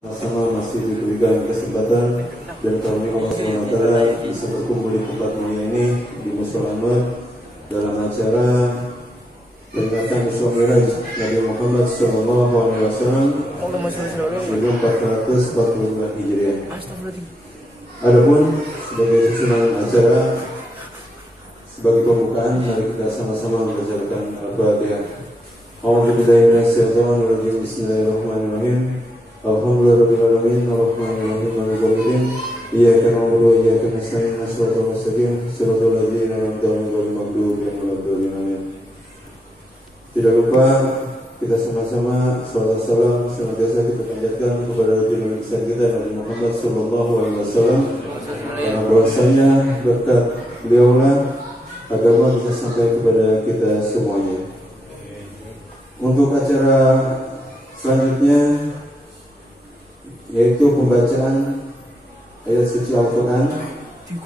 Sama masih diberikan kesempatan dan kami Allah SWT bisa berkumpul di tempat mulia ini di Mushola Ahmad dalam acara peringatan Isra Mi'raj Nabi Muhammad SAW 1445 Hijriah. Adapun sebagai susunan acara sebagai pembukaan, mari kita sama-sama membacakan Al-Fatihah. A'udzubillahi minasyaitonir rajim. Bismillahirrahmanirrahim. Alhamdulillahirrahmanirrahim. Ar-Rahmanirrahim. Maliki yaumiddin. Iyyaka na'budu wa iyyaka nasta'in. Shiratal mustaqim. Shiratal ladzina an'amta 'alaihim ghairil maghdubi 'alaihim waladdallin. Amin. Tidak lupa kita sama-sama salawat salam senantiasa kita panjatkan kepada junjungan besar kita Nabi Muhammad SAW, karena bahwasanya berkat beliaulah agama bisa sampai kepada kita semuanya. Untuk acara selanjutnya yaitu pembacaan ayat suci Al-Quran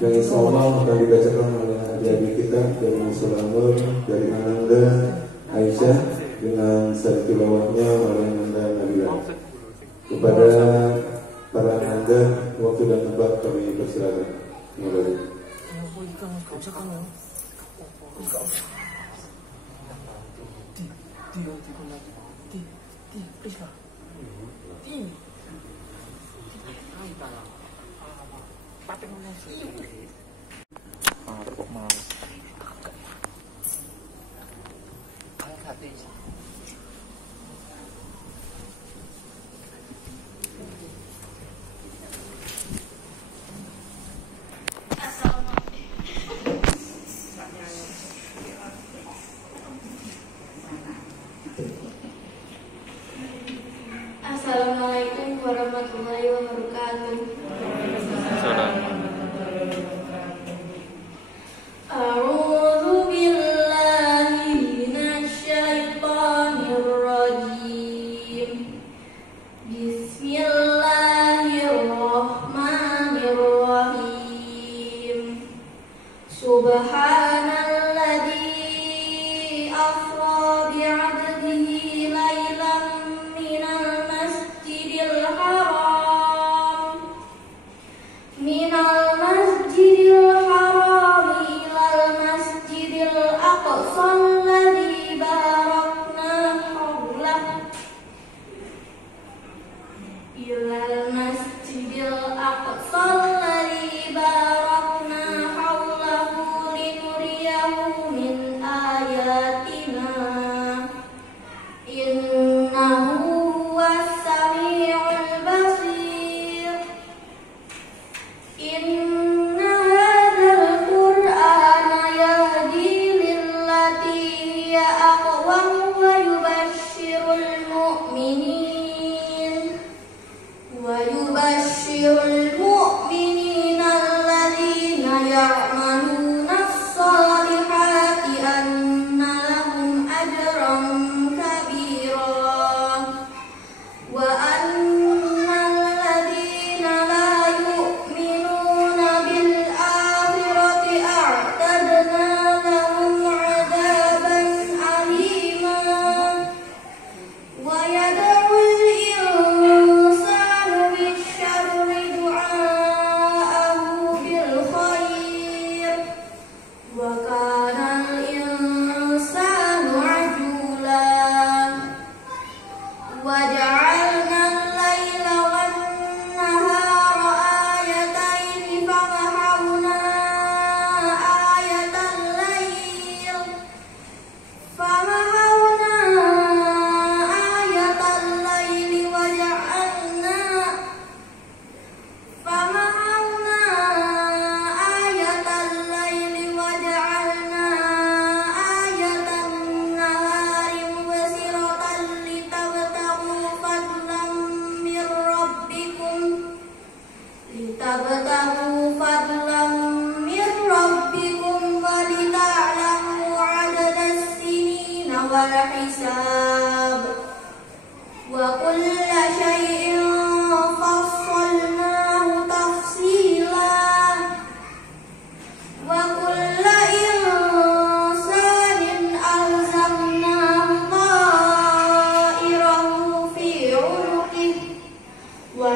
yang insya Allah akan dibacakan oleh adik-adik kita dari Mushola Ahmad, dari Ananda, Aisyah, dengan sari tilawahnya oleh Ananda Nabila. Kepada para Ananda, waktu dan tempat kami persilakan. Terima kasih. Assalamualaikum warahmatullahi wabarakatuh. A'udzu billahi minasyaitonir rajim. Bismillahirrahmanirrahim. Subhanalladzi asra bi'abdihi lailan minal masjidil haram ilal masjidil aqsa alladzi barakna hawlahu linuriyahu min ayatina innahu huwas sami'ul basir. Inna hadzal qur'ana yahdi lillati hiya aqwam wa yubashshirul mu'minina alladzina ya'maluna as-salihati anna lahum ajran kabira wa anna alladzina la yu'minuna bil akhirati a'tadna lahum 'adzaban alima. Wa yad'ul insanu bisyarri du'aahu bil khair wa kana al insanu 'ajula. Wa ja'alna al-laila wan nahara ayataini famahawna ayatal lail wa ja'alna ayatan nahari mubsiratan litabtaghu fadlan min rabbikum wa lita'lamu 'adadas sinina wal hisab. Wa kulla shay'in fassalnahu tafsila. Wa kulla insanin alzamnahu ta'irahu fi 'unuqihi wa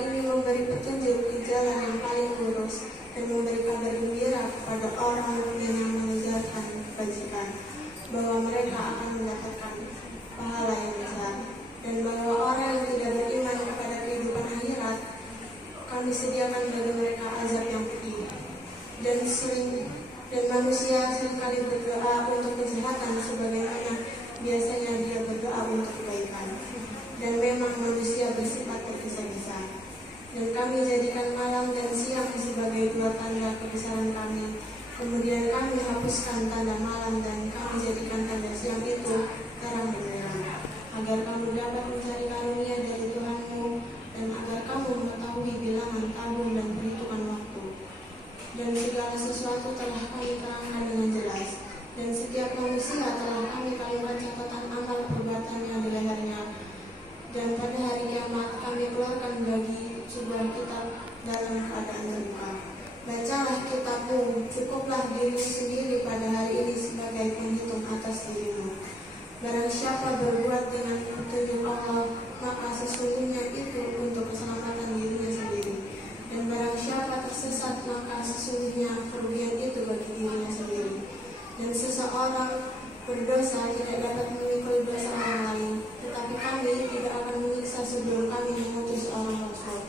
ini memberi petunjuk di jalan yang paling lurus dan memberi kabar gembira kepada orang yang mengerjakan kebajikan bahwa mereka akan mendapatkan pahala yang besar, dan bahwa orang yang tidak beriman kepada kehidupan akhirat kami sediakan bagi mereka azab yang pedih. Dan manusia seringkali berdoa untuk kejahatan sebagaimana biasanya dia berdoa untuk kebaikan. Dan memang manusia bersifat tergesa-gesa. Dan kami jadikan malam dan siang sebagai dua tanda kebesaran kami. Kemudian kami hapuskan tanda malam dan kami jadikan tanda siang itu terang benderang, agar kamu dapat mencari karunia dari Tuhanmu dan agar kamu mengetahui bilangan tahun dan perhitungan waktu. Dan segala sesuatu telah kami terangkan dengan jelas, dan setiap manusia telah kami kalimat catatan amal perbuatannya di lehernya. Dan pada hari kiamat kami keluarkan bagi sebuah kitab dalam keadaan terbuka. Bacalah kitabmu, cukuplah dirimu sendiri pada hari ini sebagai penghitung atas dirimu. Barang siapa berbuat dengan petunjuk Allah, maka sesungguhnya itu untuk keselamatan dirinya sendiri. Dan barang siapa tersesat, maka sesungguhnya kerugian itu bagi dirinya sendiri. Dan seseorang berdosa tidak dapat memikul dosa orang lain, tetapi kami tidak akan menyiksa sebelum kami mengutus orang rasul.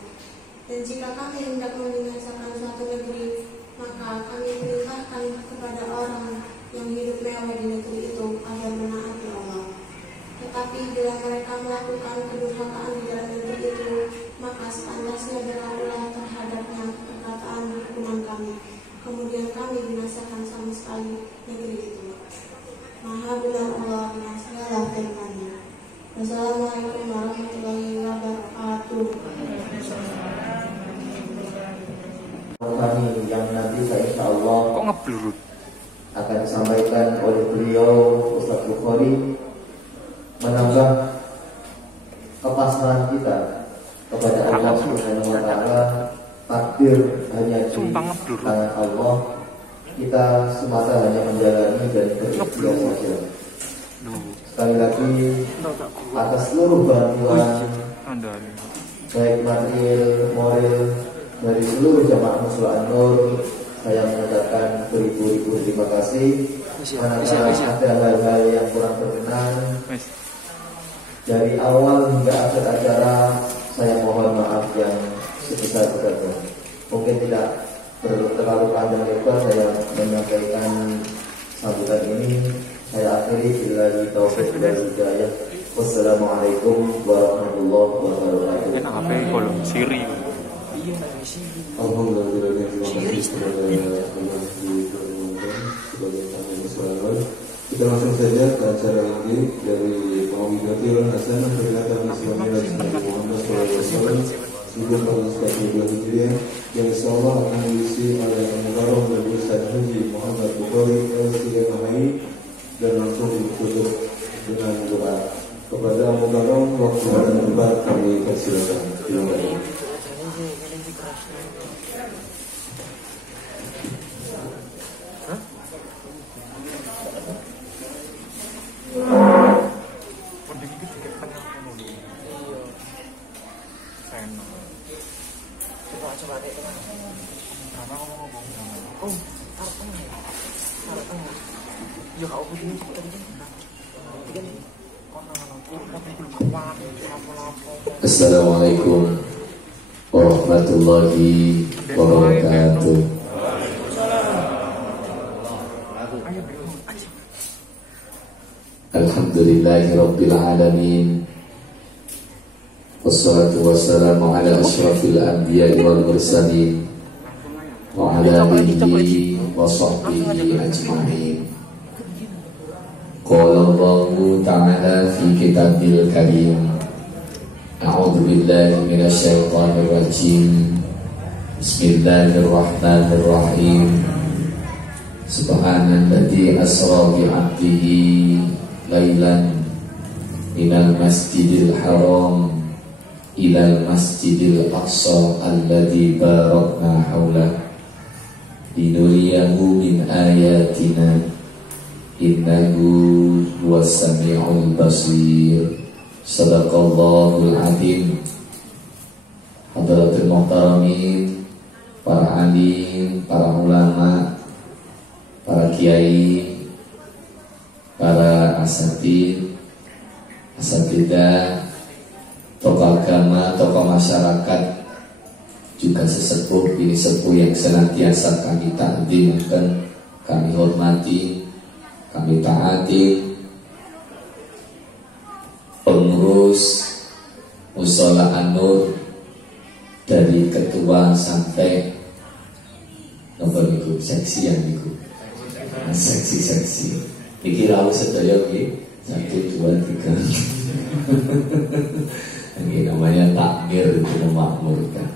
Dan jika kami hendak membinasakan suatu negeri, maka kami perintahkan kepada orang yang hidup mewah di negeri itu agar menaati Allah. Tetapi bila mereka melakukan kedurhakaan di dalam negeri itu, maka sepantasnya berlakulah terhadapnya perkataan hukuman kami. Kemudian kami binasakan sama sekali negeri itu. Maha benar Allah dengan segala firman-Nya. Wassalamualaikum warahmatullahi wabarakatuh. Kami yang nanti insya Allah akan disampaikan oleh beliau Ustaz Bukhari, menambah kepastian kita kepada Allah Subhanahu wa Ta'ala. Takdir hanya di tangan Allah, kita semata hanya menjalani dan berikhtiar saja. Sekali lagi, atas seluruh bantuan baik material, moral dari seluruh jamaah Nusra An-Nur, saya mengucapkan beribu-ribu terima kasih. Manakala ada hal-hal yang kurang berkenan dari awal hingga akhir acara, saya mohon maaf yang sebesar-besarnya. Mungkin tidak terlalu panjang lebar saya menyampaikan sambutan ini. Saya akhiri billahi taufiq wal hidayah. Wassalamualaikum warahmatullahi wabarakatuh. Alhamdulillah, terima kasih kepada Allah sebagai tamu musyawarah. Kita langsung saja ke acara ini dari Muhammadiyah Hasanah Perikatan Islamiyah Nabi Muhammad SAW 1442 Hijriah yang insyaallah akan diisi oleh Al-Mukarram dan Ustaz Haji Muhammad Bukhari LCMI, dan langsung ditutup dengan doa. Kepada Al-Mukarram waktu dan tempat kami persilakan. Terima kasih. Assalamualaikum warahmatullahi wabarakatuh. Alhamdulillahi rabbil alamin. Wassalatu wassalamu ala asyrafil anbiya'i wal mursalin wa ala alihi wa sahbihi ajma'in. Qala Allahu ta'ala fi kitabil karim. A'udzu billahi minasy syaithanir rajim. Bismillahirrahmanirrahim. Subhanalladzi asra bi 'abdihi lailan minal masjidil haram ilal masjidil aqsa alladzi barakna haulah linuriyahu min ayatina innahu huwas sami'ul basir. Sadaqallahul azim. Hadratul Muhtaramin, para alim, para ulama, para kiai, para asatidah, tokoh agama, tokoh masyarakat, juga sesepuh, ini sepuh yang senantiasa kami takdimkan, kami hormati, kami taati, pengurus Mushola An-Nur dari ketua sampai nomor niku seksi yang niku seksi iki rawuh sedaya iki 1 2 3 ini namanya takmir itu memakmurkan.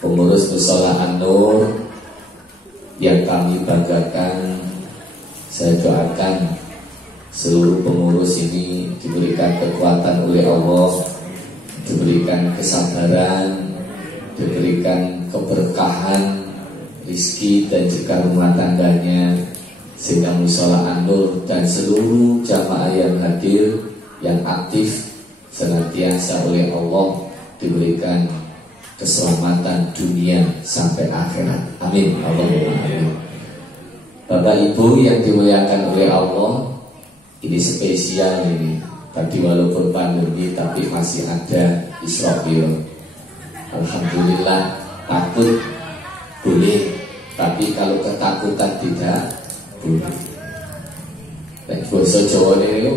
Pengurus Mushola An-Nur yang kami banggakan, saya doakan seluruh pengurus ini diberikan kekuatan oleh Allah, diberikan kesabaran, diberikan keberkahan rizki dan juga rumah tangganya, sehingga Mushola An-Nur dan seluruh jamaah yang hadir, yang aktif, senantiasa oleh Allah diberikan keselamatan dunia sampai akhirat. Amin. Allahumma amin. Bapak Ibu yang dimuliakan oleh Allah, ini spesial ini. Tadi walaupun pandemi tapi masih ada Israfil. Alhamdulillah, takut boleh, tapi kalau ketakutan tidak boleh. Dan bahasa Jawa ini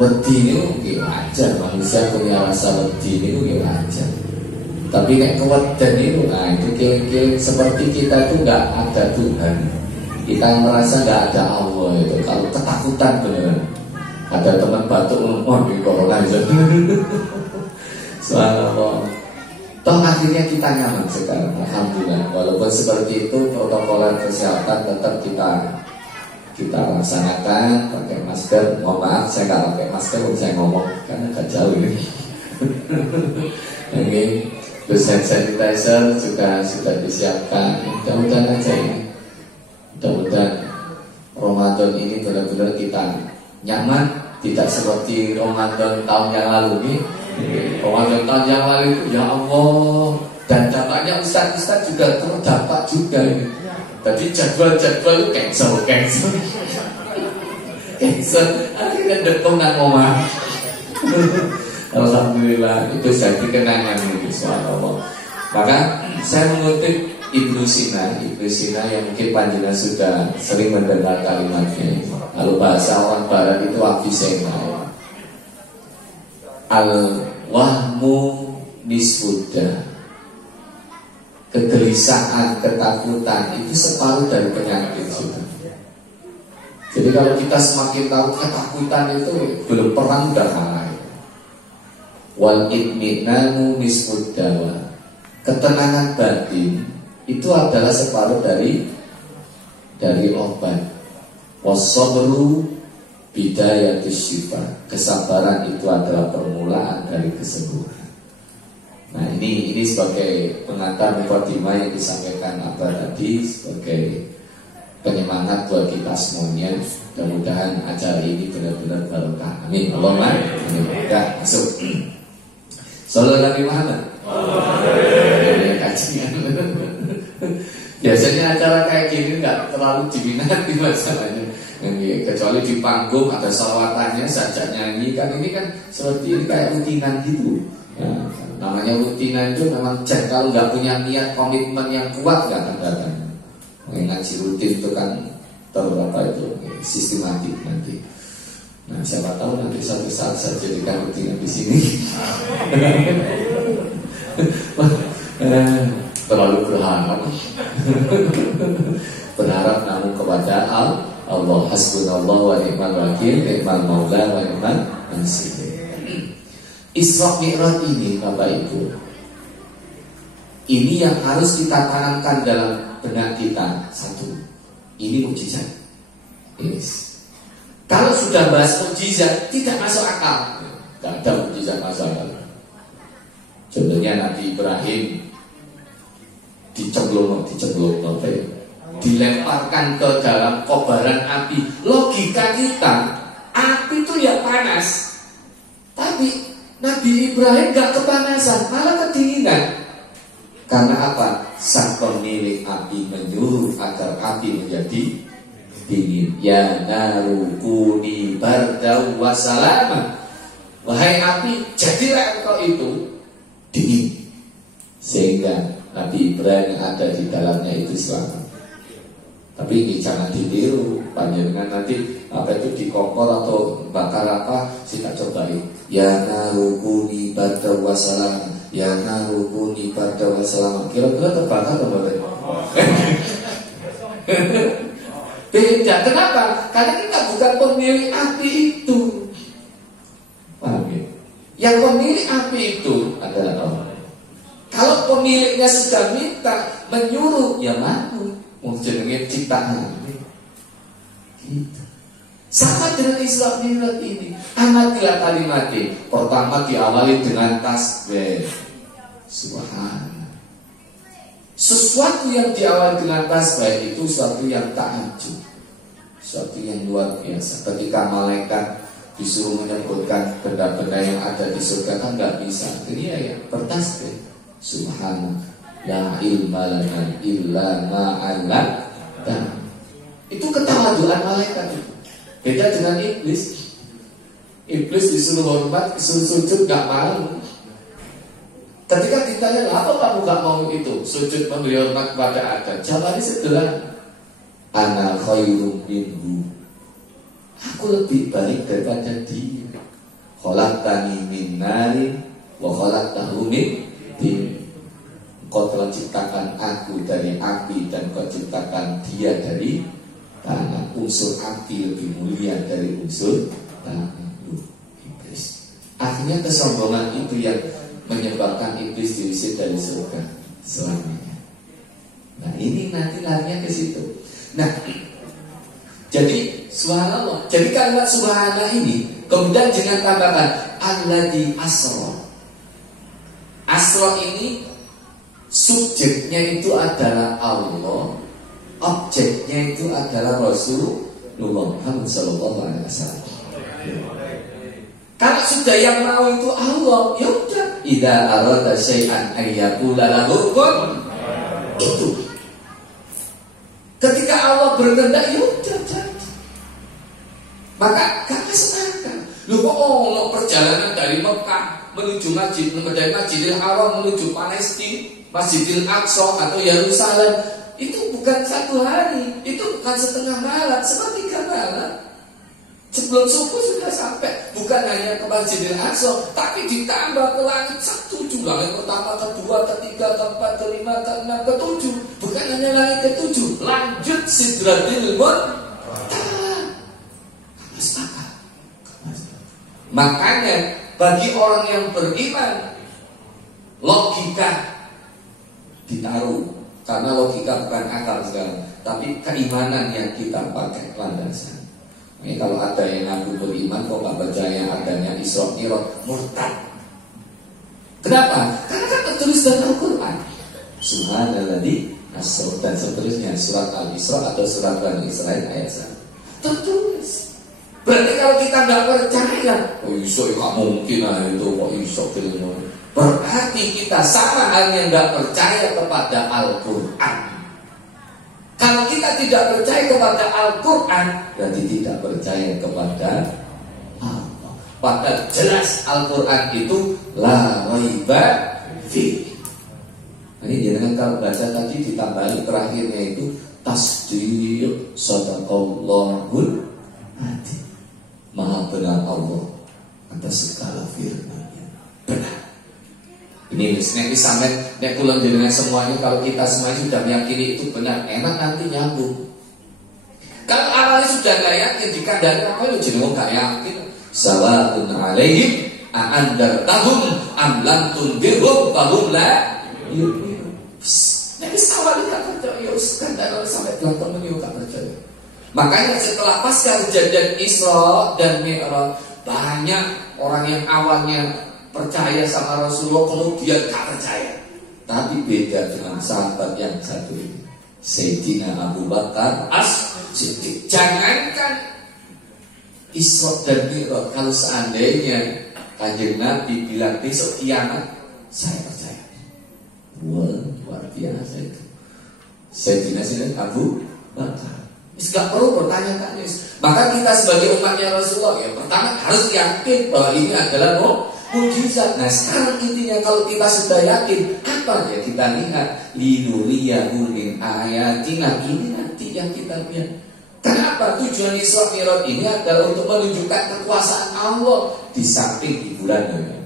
wedi ini wajar, manusia punya rasa wedi ini wajar. Tapi nek kewedan itu, nah itu kira-kira seperti kita itu nggak ada Tuhan, kita merasa nggak ada Allah itu. Kalau ketakutan beneran, ada teman batuk ngomong di corona itu. Subhanallah. Toh akhirnya kita nyaman sekarang, alhamdulillah. Walaupun seperti itu, protokol kesehatan tetap kita laksanakan, pakai masker. Mohon maaf saya nggak pakai masker, saya ngomong karena agak jauh ini. Oke, terus hand sanitizer juga sudah disiapkan. Mudah-mudahan aja ini, mudah-mudahan Ramadan ini benar-benar kita nyaman, tidak seperti Ramadan tahun yang lalu ini. Ramadan tahun yang lalu itu ya Allah, dan dampaknya ustaz-ustaz juga terdampak juga ini. Tadi jadwal cancel, akhirnya dekong nang omah. Alhamdulillah, itu jadi kenangan ini, subhanallah. Maka saya mengutip Ibnu Sina yang mungkin panjenengan sudah sering mendengar kalimatnya. Kalau bahasa orang barat itu Avicenna. Al-wahmu nisfuda. Kegelisahan, ketakutan itu separuh dari penyakit juga. Jadi kalau kita semakin tahu ketakutan itu belum perang udah kalah. Wal itminanu nisfud dawa. Ketenangan batin itu adalah separuh dari obat. Wasabru bidayatis syifa. Kesabaran itu adalah permulaan dari kesembuhan. Nah ini sebagai pengantar mukadimah yang disampaikan Abah tadi sebagai penyemangat buat kita semuanya. Mudah-mudahan acara ini benar-benar barokah. Amin. Allahumma amin. Ya, masuk. Sallallahu Nabi Muhammad. Biasanya acara kayak gini nggak terlalu diminati masalahnya. Kecuali di panggung ada salawatannya, sajak nyanyi kan, ini kan seperti ini kayak rutinan gitu. Ya, namanya rutinan itu memang cek, kalau nggak punya niat komitmen yang kuat nggak akan datang. Ngaji rutin itu kan sistematik nanti. Nah siapa tahu nanti suatu saat saya jadikan rutinan di sini. Terlalu berharap. Berharap namun kepada Allah. Hasbunallah wa ni'mal wakil, ni'mal maula wa ni'mal nasir. Isra Mi'raj ini Bapak Ibu, ini yang harus kita tanamkan dalam benak kita. Satu, ini mukjizat. Yes. Kalau sudah bahas mukjizat tidak masuk akal. Tidak ada mukjizat masuk akal. Contohnya Nabi Ibrahim diceblok, dilemparkan ke dalam kobaran api. Logika kita, api itu ya panas, tapi Nabi Ibrahim gak kepanasan, malah kedinginan. Karena apa? Sang pemilik api menyuruh agar api menjadi dingin. Ya naru kuni bardaw wa salama. Wahai api, jadilah engkau itu dingin, sehingga Nabi Ibrahim yang ada di dalamnya itu selamat. Tapi ini jangan ditiru, panjenengan nanti apa itu di kompor atau bakar apa, saya tak cobain. Ya narukuni bardaw wa salama, ya narukuni bardaw wa salama. Kira-kira terbakar atau enggak? Beda. Kenapa? Karena kita bukan pemilik api itu. Paham ya? Yang pemilik api itu adalah Allah. Kalau pemiliknya sudah minta, menyuruh, ya mampu. Jenenge ciptaan. Gitu. Sama dengan Isra Mi'raj ini. Amatilah kalimatnya. Pertama diawali dengan tasbih. Subhanallah. Sesuatu yang diawali dengan tasbih itu sesuatu yang ta'ajub, sesuatu yang luar biasa. Ketika malaikat disuruh menyebutkan benda-benda yang ada di surga kan nggak bisa. Jadi ya bertasbih. Subhanallah. La ilma lana illa ma'allamtana. Itu ketawaduan malaikat itu. Beda dengan iblis. Iblis disuruh hormat, disuruh sujud gak mau. Ketika ditanya, apa kamu gak mau itu? Sujud memberi hormat kepada Adam. Jawabannya sederhana. Ana khairum minhu. Aku lebih baik daripada dia. Khalaqtani min narin wa khalaqtahu min tin. Kau telah ciptakan aku dari api dan kau ciptakan dia dari tanah. Unsur api lebih mulia dari unsur tanah. Iblis. Akhirnya kesombongan itu yang menyebabkan iblis diusir dari surga selamanya. Nah ini nanti larinya ke situ. Nah, jadi subhanallah. Jadi kalimat subhanallah ini kemudian jangan tambahkan alladzi asra. Asra ini subjeknya itu adalah Allah, objeknya itu adalah Rasulullah Muhammad SAW. Kalau sudah yang mau itu Allah, ya udah. Idza arada syai'an ayyaqula lahu kun. Itu. Ketika Allah berkehendak, ya udah jadi. Maka gak masuk akal. Lu kok perjalanan dari Mekah menuju dari Masjidil Haram menuju Palestina, Masjidil Aqsa atau Yerusalem, itu bukan satu hari, itu bukan setengah malam, sepertiga malam. Sebelum subuh sudah sampai. Bukan hanya ke Masjidil Aqsa, tapi ditambah ke langit 7, langit pertama, kedua, ketiga, keempat, kelima, keenam, ketujuh. Bukan hanya langit ke-7, lanjut Sidratil Muntaha. Makanya bagi orang yang beriman, logika ditaruh, karena logika bukan akal sekarang, tapi keimanan yang kita pakai landasan. Ini kalau ada yang ngaku beriman kok gak percaya adanya Isra Mi'raj, murtad. Kenapa? Karena kan tertulis dalam Al-Quran. Subhanalladzi asra dan seterusnya, surat Al-Isra atau surat Bani Israil ayat 1. Tertulis. Berarti kalau kita gak percaya, oh iso gak mungkin lah itu kok iso filmnya. Berarti kita sama halnya gak percaya kepada Al-Quran. Kalau kita tidak percaya kepada Al-Quran, berarti tidak percaya kepada Allah. Padahal jelas Al-Quran itu la raiba fi. Ini jangan kalau baca tadi ditambahi terakhirnya itu tasdiq sadaqallahul adzim. Maha benar Allah atas segala firman-Nya. Benar. Ini sampai nek kula jenengan semuanya, kalau kita semuanya sudah meyakini itu benar, enak nanti nyambung. Kalau awalnya sudah nggak yakin, dikandani apa lu jenengan nggak yakin, salatun alaihim a'andartahum am lam tundirhum fahum la yu'minun. Nek wis awalnya percaya, ya skandal sampai belakang menyu gak percaya. Makanya setelah pasca kejadian Isra dan Mi'raj, banyak orang yang awalnya percaya sama Rasulullah kemudian tak percaya. Tapi beda dengan sahabat yang satu ini, Sayyidina Abu Bakar As-Siddiq. Jangankan Isra dan Mi'raj, kalau seandainya Kanjeng Nabi bilang besok kiamat, saya percaya. Wah, luar biasa itu. Sayyidina Abu Bakar. Gak perlu bertanya-tanya. Maka kita sebagai umatnya Rasulullah, ya pertama harus yakin bahwa ini adalah mukjizat. Nah sekarang intinya kalau kita sudah yakin, apa ya kita lihat linuriyahu min ayatina, ini nanti yang kita lihat. Kenapa tujuan Isra Mi'raj ini adalah untuk menunjukkan kekuasaan Allah di samping hiburannya.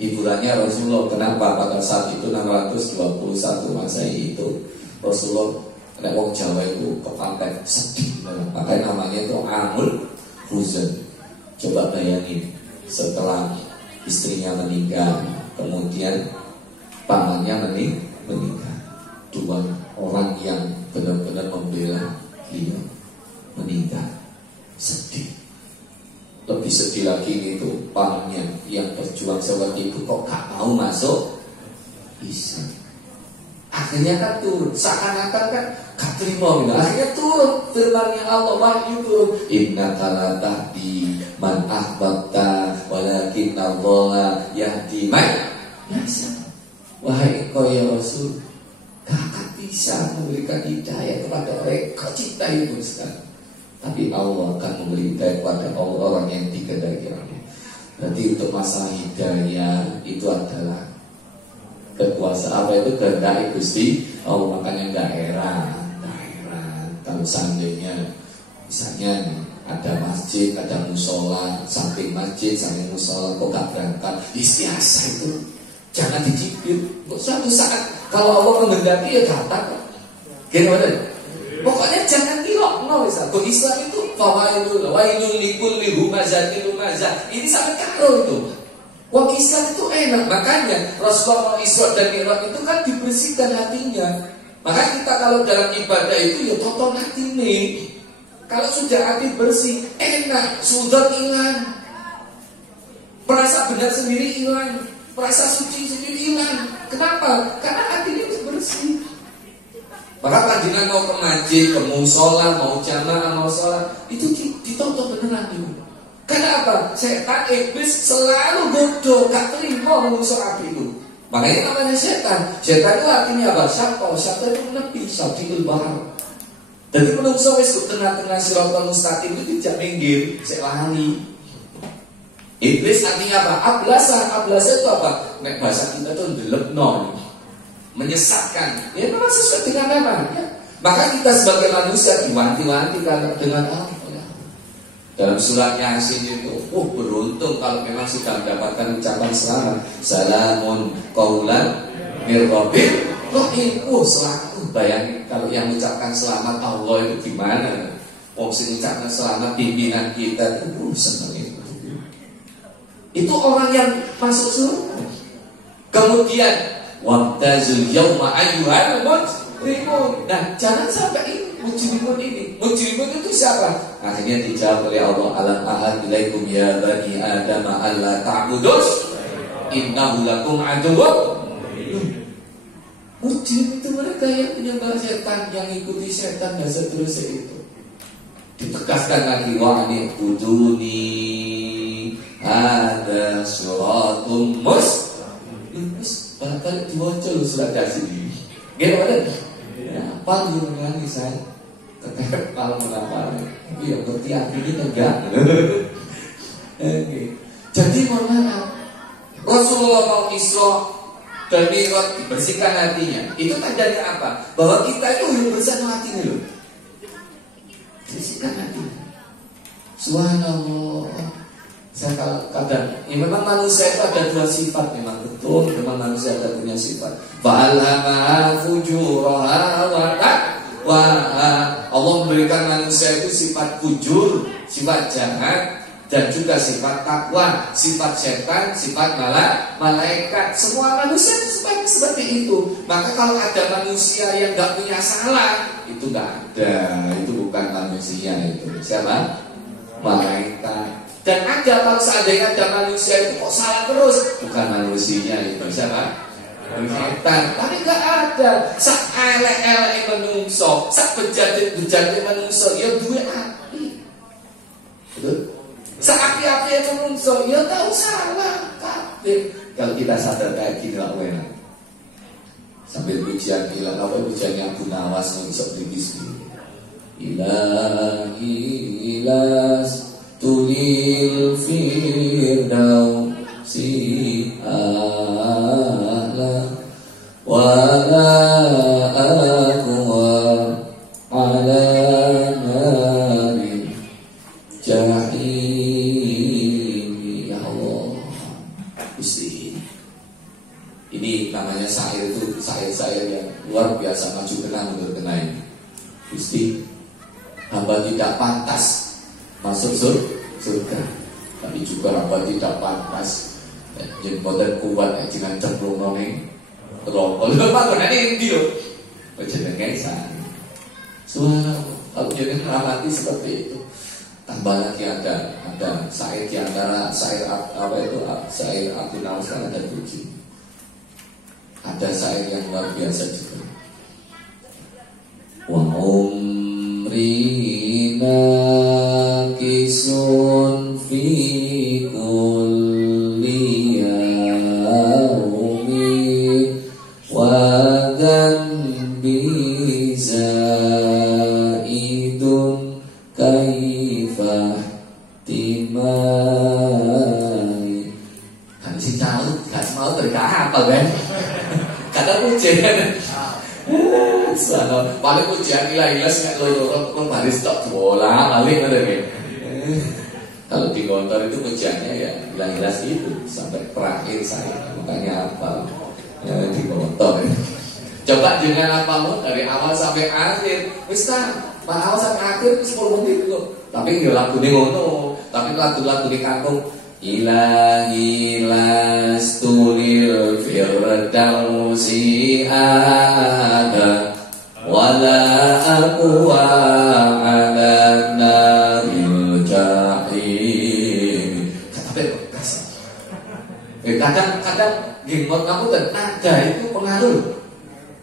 Hiburannya Rasulullah. Kenapa pada saat itu 621 Masehi itu Rasulullah, nek wong Jawa itu kepaten sedih, makanya namanya itu Amul Huzn. Coba bayangin, setelah istrinya meninggal, kemudian pamannya meninggal, dua orang yang benar-benar membela dia meninggal, sedih. Lebih sedih lagi itu pamannya yang berjuang seperti itu kok gak mau masuk Islam. Akhirnya kan turun, seakan-akan kan gak terima gitu. Akhirnya turun firman-Nya Allah, wahyu turun, innaka la tahdi man ahbabta walakin Allah yahdi man yasha. Wahai engkau ya Rasul, gak akan bisa memberikan hidayah kepada orang yang kau cintai itu sekarang, tapi Allah akan memberi hidayah kepada orang yang dikehendaki Allah. Berarti untuk masalah hidayah itu adalah kekuasaan, apa itu kehendak Gusti Allah. Makanya daerah kalau seandainya misalnya ada masjid, ada musola, samping masjid, samping musola kok gak berangkat, istiasa itu jangan dicibir. Suatu saat kalau Allah menghendaki ya datang. Gimana? Pokoknya jangan dilokno wis. Kok Islam itu fawailul likulli humazatin lumazah. Ini sampai karo itu. Wong Islam itu enak, makanya Rasulullah Isra dan Mi'raj itu kan dibersihkan hatinya. Maka kita kalau dalam ibadah itu ya tonton hati nih. Kalau sudah hati bersih, enak, sudah hilang, merasa benar sendiri hilang, merasa suci sendiri hilang. Kenapa? Karena hatinya bersih. Maka panjenengan mau ke masjid, ke musola, mau jamaah, mau sholat, itu ditonton beneran dulu. Karena apa? Setan iblis selalu bodoh, gak terima musuh api itu. Makanya namanya setan. Setan itu artinya apa? Syaitan itu nebi, syaitul bahar. Jadi menungso wis tengah-tengah siratal mustaqim itu tidak minggir, sik lali. Iblis artinya apa? Ablasa itu apa? Nek bahasa kita itu ndelepno, menyesatkan. Ya memang sesuai dengan namanya. Maka kita sebagai manusia diwanti-wanti dengan apa? Dalam surat Yasin itu, beruntung kalau memang sudah mendapatkan ucapan selamat. Salamun qaulan mir rabbil rahim. Selamat. Bayangin kalau yang mengucapkan selamat Allah itu gimana? Sing mengucapkan selamat pimpinan kita itu senang itu. Itu orang yang masuk surga. Kemudian wamtazul yauma ayyuhal mujrimun. Nah, jangan sampai ini mujrimun ini. Mujrimun itu siapa? Akhirnya dijawab oleh Allah, alam ahad ilaikum ya bani adam alla ta'budus innahu lakum aduwwun. Mujrim itu mereka yang menyembah setan, yang ikuti setan dan seterusnya itu. Ditegaskan lagi, wa an'buduni ada suratum mustaqim. Bahkan diwaca lu surat Yasin. Gimana? Ya, paling nangis saya. Ketek kalau menapa. Tapi ya berarti artinya enggak. Jadi mohon maaf, Rasulullah mau Isra dan Mi'raj dibersihkan hatinya. Itu tandanya apa? Bahwa kita itu harus bersihkan hatinya loh. Bersihkan hatinya. Subhanallah. Saya kadang, ya memang manusia itu ada dua sifat, memang betul, memang manusia ada punya sifat. Fa'alhamaha fujuraha wa taqwaha. Allah memberikan manusia itu sifat fujur, sifat jahat, dan juga sifat takwa, sifat setan, sifat malaikat. Semua manusia itu sifatnya seperti itu. Maka kalau ada manusia yang nggak punya salah, itu nggak ada, itu bukan manusia itu. Siapa? Malaikat. Dan ada kalau seandainya ada manusia itu kok salah terus, bukan manusia itu. Siapa? Setan. Tapi nggak ada. Sak elek-elek menungso, sak bejat menungso, ya duwe api. Betul? Seapi-api itu menungso, ya tahu salah kabeh. Kalau kita sadar kayak gini lah enak. Sambil pujian bilang apa pujiannya Abu Nawas yang bisa beribis Ilahi ilas tulil firdausi a'la wala aqwa ala nari jahim. Ya Allah Gusti, ini namanya syair itu syair-syair yang luar biasa maju kenang menurut kenai. Gusti, hamba tidak pantas masuk surga, tapi juga hamba tidak pantas jadi boten kuat dengan cemplung noni rokok. Lepas ini dia berjenengan sana. Kalau jadi ramati seperti itu, tambah lagi ada syair di antara syair apa itu syair Abu Nawas kan ada 7. Ada syair yang luar biasa juga. Wa umrina kisun fi kulli yaumi wa dhanbi zaidun kaifa timai. Kan si tahu gak mau terkahapal kan. Kata pujian sana paling pujian ilas nggak lo baris tok bola paling ada nih. Kalau di kantor itu pujiannya ya ilas itu sampai terakhir saya, makanya apa ya, di kantor. Coba dengan apamu dari awal sampai akhir, bisa awal sampai akhir itu 10 menit loh. Tapi nggak lagu nih ngono, tapi lagu-lagu di kampung. Ilahi lastunil firdausi ada wala aqwa ala naril jahim. Tapi kadang-kadang gimot kamu dan nada itu pengaruh.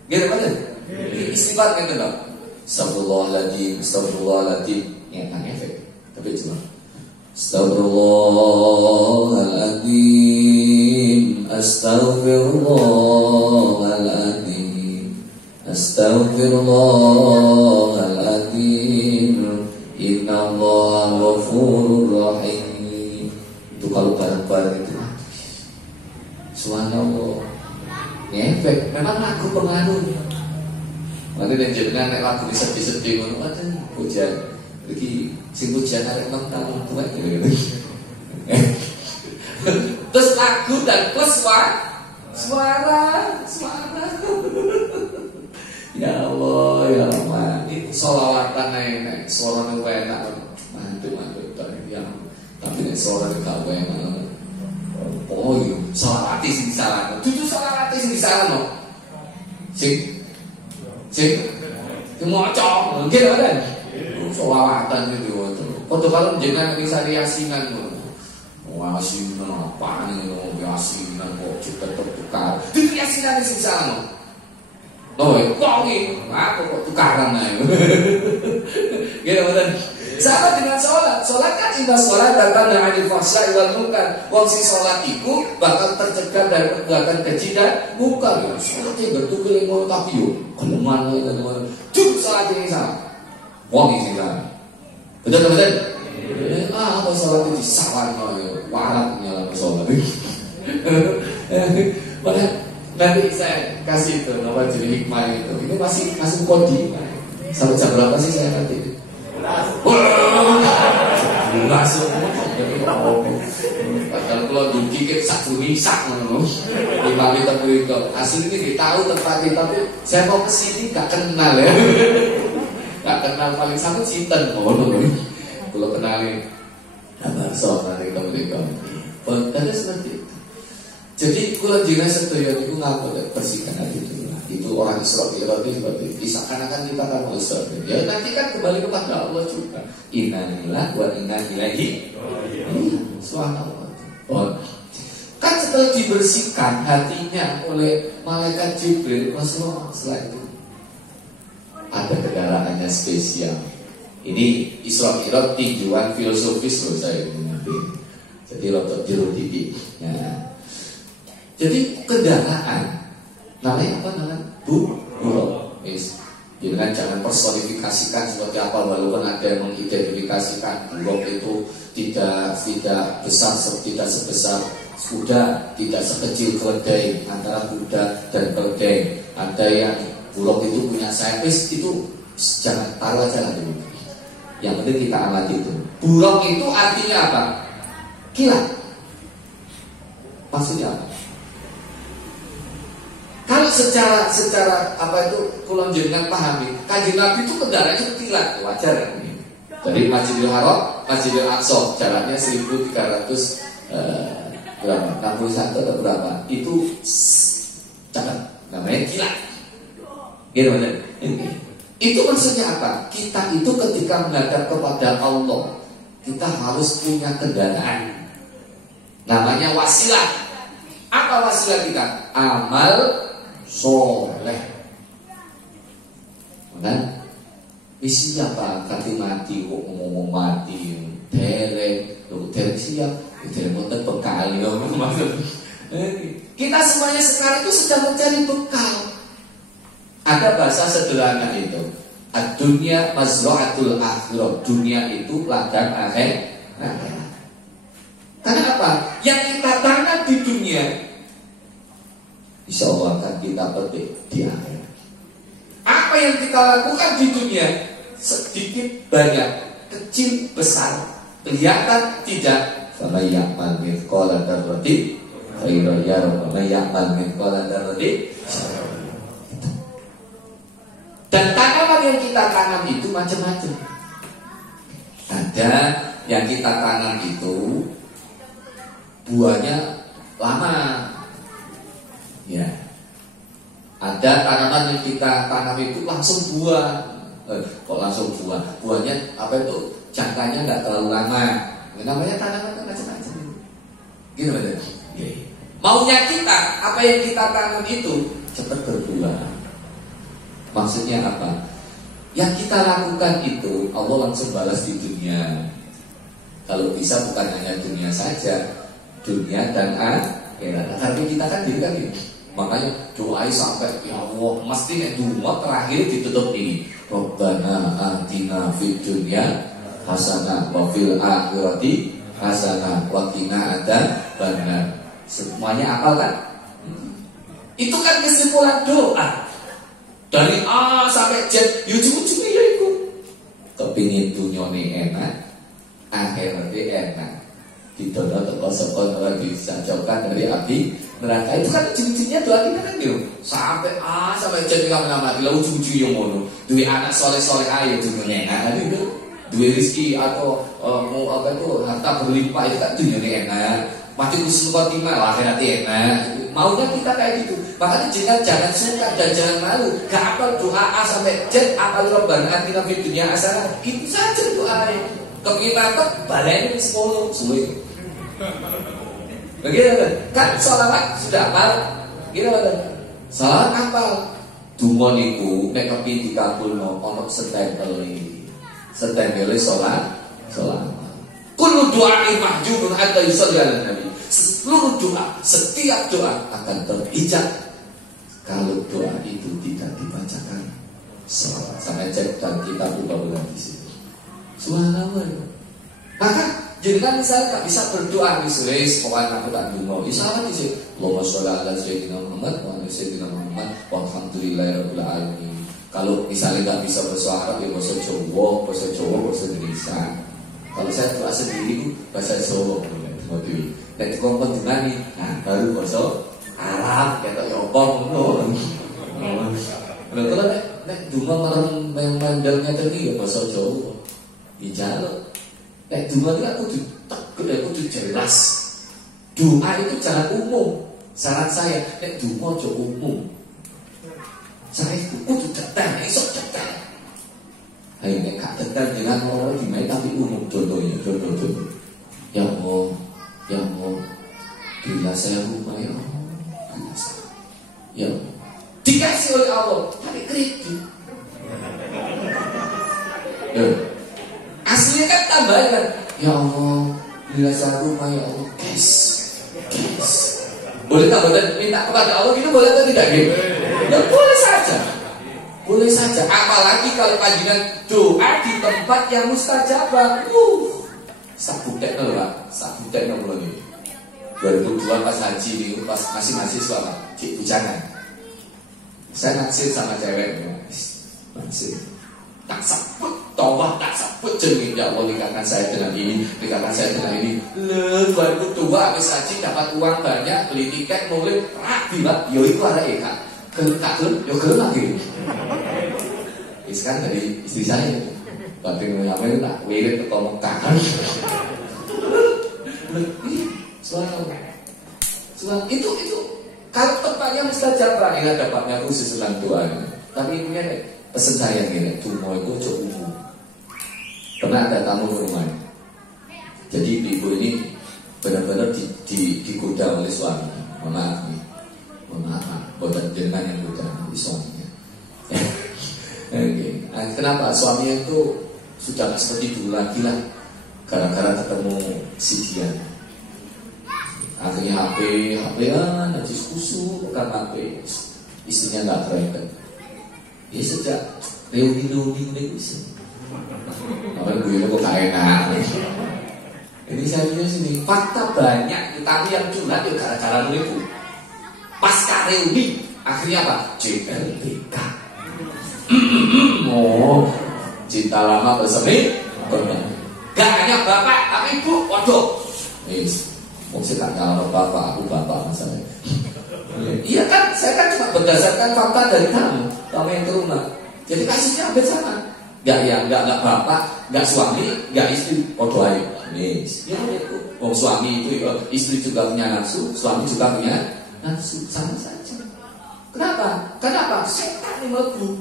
Gitu kan? Istighfar kan enggak? Astagfirullahaladzim ya kan efek. Tapi cuma Astaghfirullahaladzim Astaghfirullahaladzim Astaghfirullahaladzim Innallaha ghafurur rahim. Itu kalau bareng-bareng itu subhanallah ngefek. Memang lagu pengaruh. Nanti dan jenengan lagu disedih-sedih ngono aja pujian. Lagi sing pujian arek mentang tuwek gitu. Terus lagu dan plus suara. Ya Allah ya Rahman. Ini sholawatan nek suarane enak. Mantu ya. Tapi nek suarane gak enak. Oh iya, sholawati sing disalahno. Dudu sholawati sing disalahno. Sing maca nggih kan. Sholawatan itu foto kalau jenengan bisa yasinan yasinan apa nih yasinan kok juga tertukar itu yasinan sih sana loh kok ini aku kok tukaran aja gitu betul. Sama dengan sholat kan indah sholat datang dari fahsya wal munkar. Wong si sholat itu bakal tercegah dari perbuatan keji dan munkar. Sholatnya bertukar yang tapi yo keluman itu sholat ini salah. Wong ini lah, betul. Apa sholat itu sawan warat nyala sholat. Nanti saya kasih itu nama jadi hikmah itu. Ini masih kodi. Sampai jam berapa sih saya nanti? Langsung. Kalau keluar dikit satu nisak, 5 meter berikut. Asli ini tahu tempatnya tapi saya mau kesini gak kenal ya. Gak kenal paling satu cinten kalau kenalin apa soal nanti kamu ada seperti itu. Jadi kalau jiran setuju itu ngaku bersihkan hati itu. Itu orang Isra Mi'raj seperti itu. Seakan-akan kita akan mau Isra. Ya nanti kan kembali kepada Allah juga. Innalillahi wa inna ilaihi raji'un. Subhanallah. Kan setelah dibersihkan hatinya oleh malaikat Jibril, Rasulullah setelah itu ada kendaraannya spesial Ini Isra Mi'raj tinjuan filosofis loh saya nanti. Jadi rotok jeruk titik. Ya. Jadi kendaraan namanya apa namanya? Buruk. Jangan personifikasikan seperti apa, walaupun ada yang mengidentifikasikan buruk itu tidak besar, tidak sebesar kuda, tidak sekecil keledai, antara kuda dan keledai. Ada yang buruk itu punya sayap, itu jangan taruh aja lah dulu. Yang penting kita amati itu. Buruk itu artinya apa? Kilat. Maksudnya apa? Kalau secara apa itu kulon jenengan pahami, Kanjeng Nabi itu kendaraannya kilat, wajar kan ini. Dari Masjidil Haram, Masjidil Aqsa jaraknya 1300 berapa? 61 atau berapa? Itu catat namanya kilat. Gitu benar. Itu maksudnya apa? Kita itu ketika menghadap kepada Allah, kita harus punya kendaraan. Namanya wasilah. Apa wasilah kita? Amal soleh. Kan? Isi apa? Kati mati kok ngomong mati. Derek siap. Derek motor bekal. Kita semuanya sekarang itu sedang mencari bekal. Ada bahasa sederhana itu. Ad-dunya mazra'atul akhirah. Dunia itu ladang akhirat. Karena apa? Yang kita tanam di dunia, insya Allah akan kita petik di akhirat. Apa yang kita lakukan di dunia, sedikit banyak, kecil besar, kelihatan tidak. Faman ya'mal mithqala dzarratin khairan yarah, wa man ya'mal mithqala dzarratin syarran. Dan tanaman yang kita tanam itu macam-macam. Ada yang kita tanam itu buahnya lama. Ya. Ada tanaman yang kita tanam itu langsung buah. Kok langsung buah? Buahnya apa itu? Jangkanya nggak terlalu lama. Namanya tanaman kan macam-macam. Gitu betul. Maunya kita, apa yang kita tanam itu cepat berbuah. Maksudnya apa? Yang kita lakukan itu Allah langsung balas di dunia. Kalau bisa bukan hanya dunia saja, dunia dan akhirat. Karena kita kan diri kan ini. Makanya doai sampai ya Allah mesti nek donga terakhir ditutup ini. Rabbana atina fid dunya hasanah wa fil akhirati hasanah wa qina adzabannar. Semuanya apal kan? Itu kan kesimpulan doa. Dari A sampai Z, ujung-ujungnya ya itu. Kepingin dunyane enak, akhiratnya enak. Didono teko saka ora disajaukan dari api neraka. Itu kan ujung-ujungnya doa kita kan gitu. Sampai A sampai Z kita menamati lah ujung-ujungnya ngono. Duwe anak soleh-soleh ayo dunyane enak gitu. Duwe rezeki atau mau apa itu harta berlimpah itu kan dunyane enak. Mati husnul khotimah akhiratnya enak. Maunya kita kayak gitu. Makanya jangan suka dan jangan malu. Gak apal doa A sampai Z, apal Rabbana atina fid dunya hasanah. Itu saja doanya. Kepingin baleni 10 suwe. Begitu kan? Sholawat sudah apal. Gitu kan? Salat apal. Donga niku nek kepingin dikabulno ana setempeli. Setempeli salat. Kullu du'a'i mahjubun hatta yusalli 'alan nabi. Seluruh doa, setiap doa akan terijab kalau doa itu tidak dibacakan salawat. Sampai cek dan kita lupa bulan di sini. Subhanallah. Maka jangan misalnya tak bisa berdoa misalnya pokoknya aku tak dungo. Salawat di sini. Allahumma sholli ala sayyidina Muhammad wa ala sayyidina Muhammad walhamdulillahirabbil alamin. Kalau misalnya tak bisa bahasa Arab ya bahasa Jawa, bahasa Indonesia. Kalau saya doa sendiri bahasa Jawa. Nek kompon dinani, nah baru bahasa Arab ketok yo ngono. Lha kalau nek donga marang mandangnya tadi ya bahasa Jawa. Dijaluk. Nek donga iki kudu jelas. Doa itu jangan umum. Saran saya nek donga aja umum. Saya kudu detail, iso detail. Ayo nek gak detail jangan ora dimain tapi umum contohnya. Ya Allah, bila saya rumah ya Allah, ya Allah, dikasih oleh Allah, tapi kredit. tambahkan, ya Allah, bila saya rumah ya Allah, guys. Boleh tak minta kepada Allah gitu boleh atau tidak gitu? Ya boleh saja. Boleh saja. Apalagi kalau panjenengan doa di tempat yang mustajabah. Sabutek loh Pak, sabutek loh ini. 2002 pas haji ini, pas masih mahasiswa Pak, cik bujangan. Saya naksir sama cewek, naksir. Tak sebut, tawah tak sebut jengin ya Allah nikahkan saya dengan ini, nikahkan saya dengan ini. 2002 habis haji dapat uang banyak, beli tiket, mulai rapi Pak, yo itu ada ikan. Kakun, yo kelem lagi. Sekarang dari istri saya, waktu ngamen tak wirid ke Mekah. Suara itu kalau tempatnya mustajabah ini dapatnya khusus tentang doa. Tapi ini pesan saya gini, cuma itu cukup umum. Pernah ada tamu ke rumah. Jadi ibu ini benar-benar digoda oleh suami. Mohon maaf, bukan jenengan yang goda suaminya. Okay. Nah, kenapa suaminya itu sudah nggak seperti dulu lagi lah, gara-gara ketemu si dia. Akhirnya HP-an, najis kusuk karena HP istrinya nggak keren. Ya sejak reuni ini bisa. Namanya gue kok gak enak. Ini saya punya sini fakta banyak, tapi yang curhat ya gara-gara itu. Pasca reuni akhirnya apa? JLBK. Oh, cinta lama bersemi. Gak hanya bapak, tapi ibu, waduh. Mungkin tak kalau bapak, aku bapak misalnya. Iya kan, saya kan cuma berdasarkan fakta dari kamu yang ke rumah. Jadi kasusnya hampir sama. Gak bapak, gak suami, gak istri, podo ayo. Ya itu. Suami itu, istri juga punya nafsu, suami juga punya nafsu, sama saja. Kenapa? Setan yang melebu.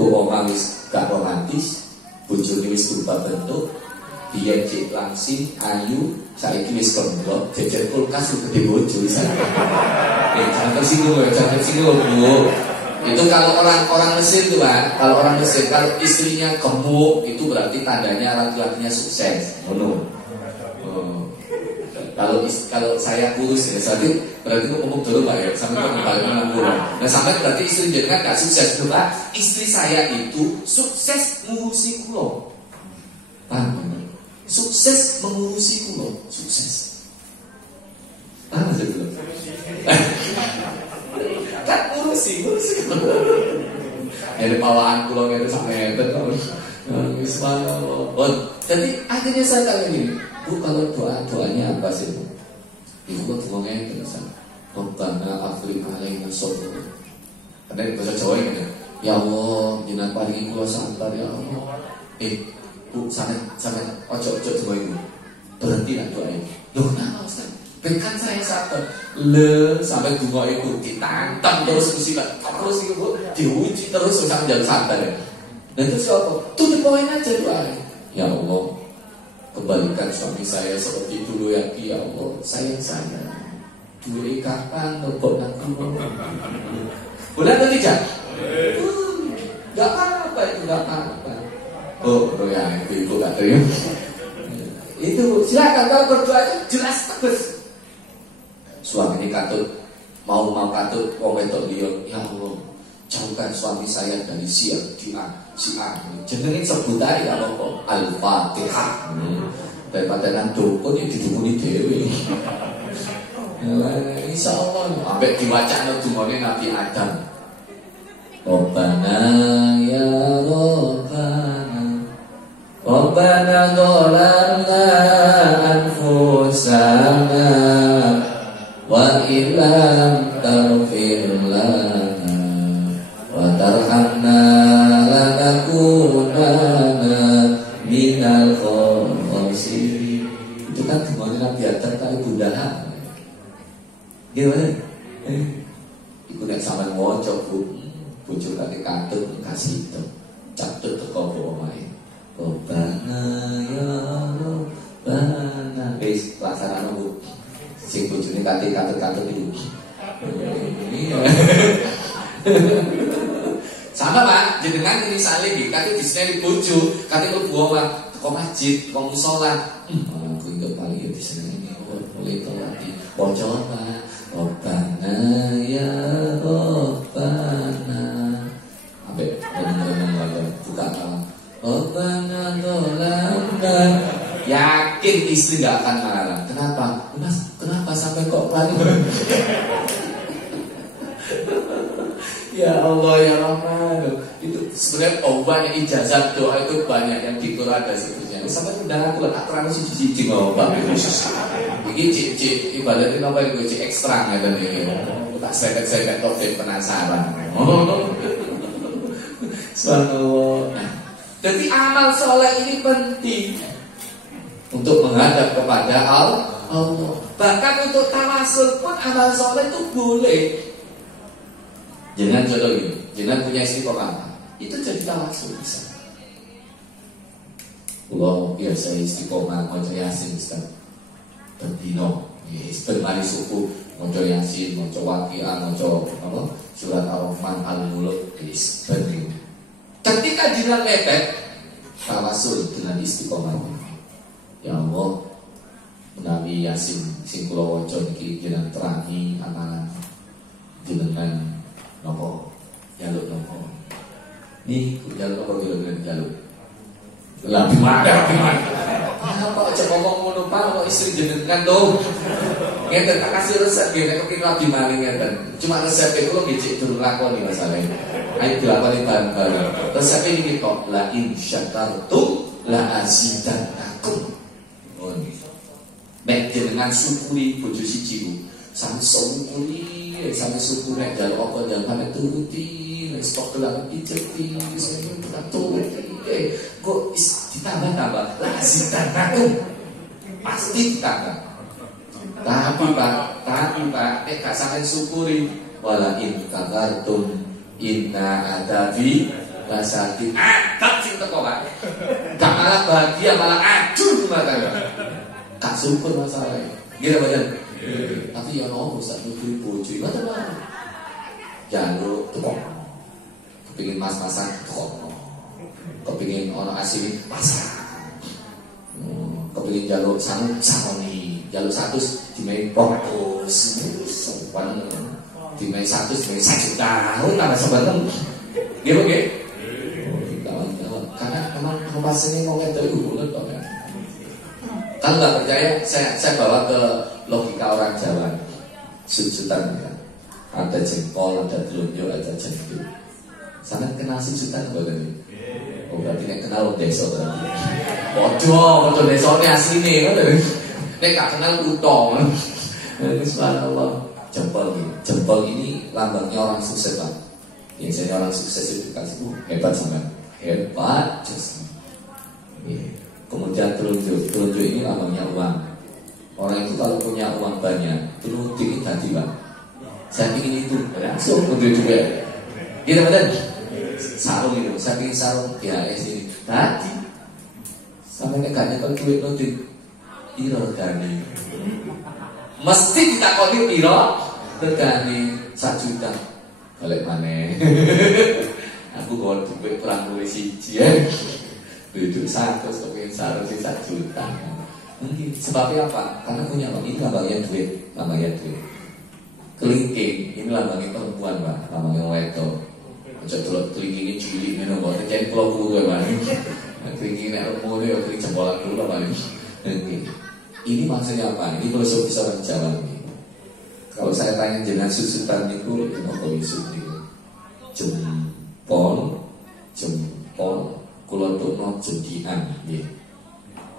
Orang wis gak romantis, bojone wis berubah bentuk, dia cek langsing, ayu, saiki wis kondok, jejer kulkas gede bojo bisa. Jangan tersinggung Bu. Itu kalau orang Mesir tuh Pak, kalau orang Mesir kalau istrinya gemuk itu berarti tandanya laki-lakinya sukses. Kalau saya kurus ya, berarti ngomong dulu Pak ya, sampai balik kurang. Nah sampai berarti istri jenengan gak sukses tuh Pak. Istri saya itu sukses mengurusi kulo. Paham? Sukses mengurusi kulo, sukses. Paham aja dulu. Kan ngurusi. Jadi bawaan kulo itu sampai jadi akhirnya saya tanya gini, Bu kalau doanya apa sih Bu? Ibu kan ngomongnya terus. Rabbana afriq alaina sabra. Ada di bahasa Jawa ini. Ya Allah, jenengan paringi kula sabar ya Allah. Bu, sampai ojo cuma ibu. Berhenti lah doa ini. Loh kenapa Ustaz? Kan saya sabar. Sampai bunga itu ditantang terus musibat. Terus itu Bu, diuji terus sampai jalan sabar ya. Dan itu siapa? Tuh dibawain aja doa. Ya Allah, kembalikan suami saya seperti dulu ya Allah. Sayang saya. Dua kapan ngebok nanti. Boleh atau tidak? Gak apa-apa itu, gak apa-apa. Oh ya, ibu gak terima. Itu silakan kalau berdoa itu jelas tegas. Suami ini katut mau katut wong wedok dia, ya Allah, jauhkan suami saya dari si A. Jenenge sebutan ya apa? Al-Fatihah. Daripada nang dukun ya didukuni dhewe. Insyaallah ambek diwacana dungane Nabi Adam. Rabbana ya Rabbana dhalamna anfusana wa illam taghfir lana wa tarhamna lanakunanna minal khasirin. Itu kan semuanya Nabi Adam kali Bunda Hawa. Gimana? Iku nek sampean waca Bu, bojo kate katut kasih itu. Catut teko omahe. Rabbana ya Rabbana. Wis laksanane Bu. Sing bojone kate katut-katut iki. Sama Pak, jenengan ini saleh iki kate disneni bojo, kate mlebu omah. kok masjid, kok musola. Aku enggak paling ya di sini ini mulai telat. Bocor Rabbana ya Rabbana. Ambek bener-bener buka kalam. Rabbana dolamna. Yakin istri gak akan marah. Kenapa? Mas, kenapa sampai kok paling? Ya Allah ya Rahman. Itu sebenarnya banyak ijazah doa itu banyak yang di Quran ada sebutnya. Sampai udah aku lah terang siji mau Pak. Iki cik ibaratnya apa yang gue cik ekstra ya tadi. Tak sepet topik penasaran. Subhanallah. Jadi amal soleh ini penting untuk menghadap kepada Allah. Bahkan untuk tawasul pun amal soleh itu boleh. Jangan jodoh ini, jangan punya istiqomah. Itu jadi tawasul bisa. Allah biasa istiqomah maca Yasin Ustaz. Bendino, yes, bermari suku maca Yasin, maca Waqiah, maca apa? Surat Ar-Rahman, Al-Mulk, yes, bendino. Ketika jinak lepet, tawasul dengan istiqomah. Ya Allah, menawi Yasin sing kula waca niki jenengan terangi amalan jenengan nopo jaluk nopo. Nih, jaluk apa jaluk? Lah gimana? Apa aja ngomong ngono Pak, kok istri jenengan to. Ngeten tak kasih resep ngene kok kira di maling ngeten. Cuma resep itu kok gicik durung lakoni masalahnya. Ayo dilakoni bareng-bareng. Resep ini kok la in syakartum la azidannakum. Oh niki. Nek jenengan syukuri bojo siji ku, sampe syukuri, sampe syukur nek jaluk apa jaluk turuti, nek stok kelang diceti, sampe turuti. Kok ditambah-tambah lah azidannakum. Pasti ditambah. Tapi Pak, nek gak sampeyan syukuri wala in kafartum inna adabi lasadid. Tak sing teko Pak. Gak malah bahagia, malah aduh makanya. Gak syukur masalahnya. Nggih Pak. Tapi ya nopo sak nyukuri bojo. Ngoten Pak. Jaluk teko. Kepengin mas-masan teko. Kepingin orang asli pasar, kepingin jaluk sanoni, jaluk 100 dimain fokus, sopan, dimain 100 dimain 1 juta, tambah sebentar, gitu gitu. Karena memang kompasnya mau ngedol dulu kok ya. Kalau nggak percaya, saya bawa ke logika orang Jawa, susutan ya. Ada jengkol, ada telunjuk, ada jengkol. Sangat kenal susutan bagian. Oh berarti nek kenal desa berarti. Podo desane asline ngono. Nek gak kenal kutho. Subhanallah. Jempol ini lambangnya orang sukses Pak. Biasanya orang sukses itu kasih hebat sama hebat. Kemudian telunjuk ini lambangnya uang. Orang itu kalau punya uang banyak, telunjuk ini tadi Pak. Saya ingin itu langsung untuk juga. Gitu betul. Sarung itu, saya pilih sarung GHS ini tadi sampai neganya kalau duit nanti piro regane mesti ditakoni piro regane 1 juta balik mana aku kalau duit kurang duit siji ya duit 100 kepingin sarung sih 1 juta mungkin sebabnya apa? Karena punya uang ini lambangnya duit kelingking ini lambangnya perempuan Pak, lambangnya wedo. Jadul kelingking cilik ngono kok terjadi pulau gue Pak. Kelingking nek remo ya keling jempolan dulu Pak. Ini maksudnya apa? Ini filosofi orang Jawa ini. Kalau saya tanya jenengan susutan niku napa isu niku? Jempol kula tukno jendian nggih.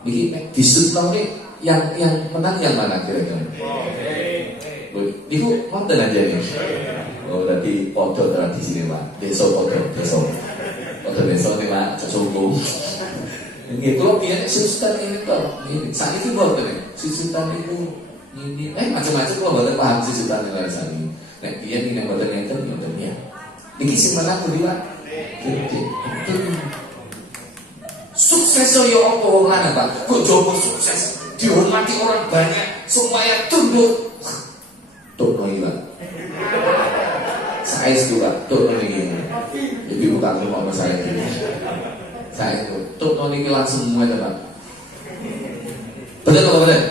Niki nek disutno yang menang yang mana kira-kira? Niku wonten aja nih. Oh, berarti podo tradisi ini Pak. Podo desa ini Pak. Cocok. Ini kalau biar susutan ini toh. Saat itu buat nih. Susutan itu ini. Macam-macam kalau buat paham susutan ini saat ini. Nek dia ini yang buatan itu ya. Niki sing menang kuwi Pak. Sukses yo apa wong lanang Pak. Kok jowo sukses. Dihormati orang banyak supaya tunduk. Tunduk iki Pak. Saya juga tuh ini, jadi bukan rumah saya ini. Saya tuh niki langsung mulai teman. Betul apa betul?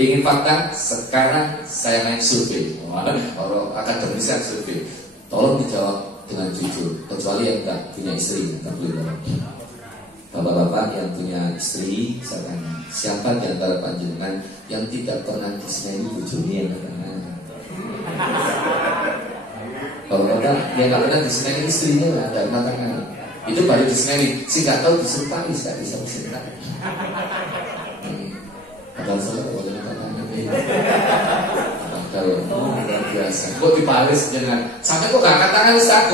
Ingin fakta? Sekarang saya main survei. Orang akademis kan survei. Tolong dijawab dengan jujur. Kecuali yang enggak punya istri, enggak boleh jawab. Bapak-bapak yang punya istri, saya tanya, siapa di antara panjenengan yang tidak pernah diseneni bojone yang pernah? Kalau bapak yang nggak pernah diseneni istrinya lah, ada tangan. Itu baru diseneni. Si nggak tahu disertai, nggak bisa disertai. Padahal saya boleh katanya. Padahal luar biasa. Kok dibalas dengan sampai kok nggak angkat tangan Ustaz?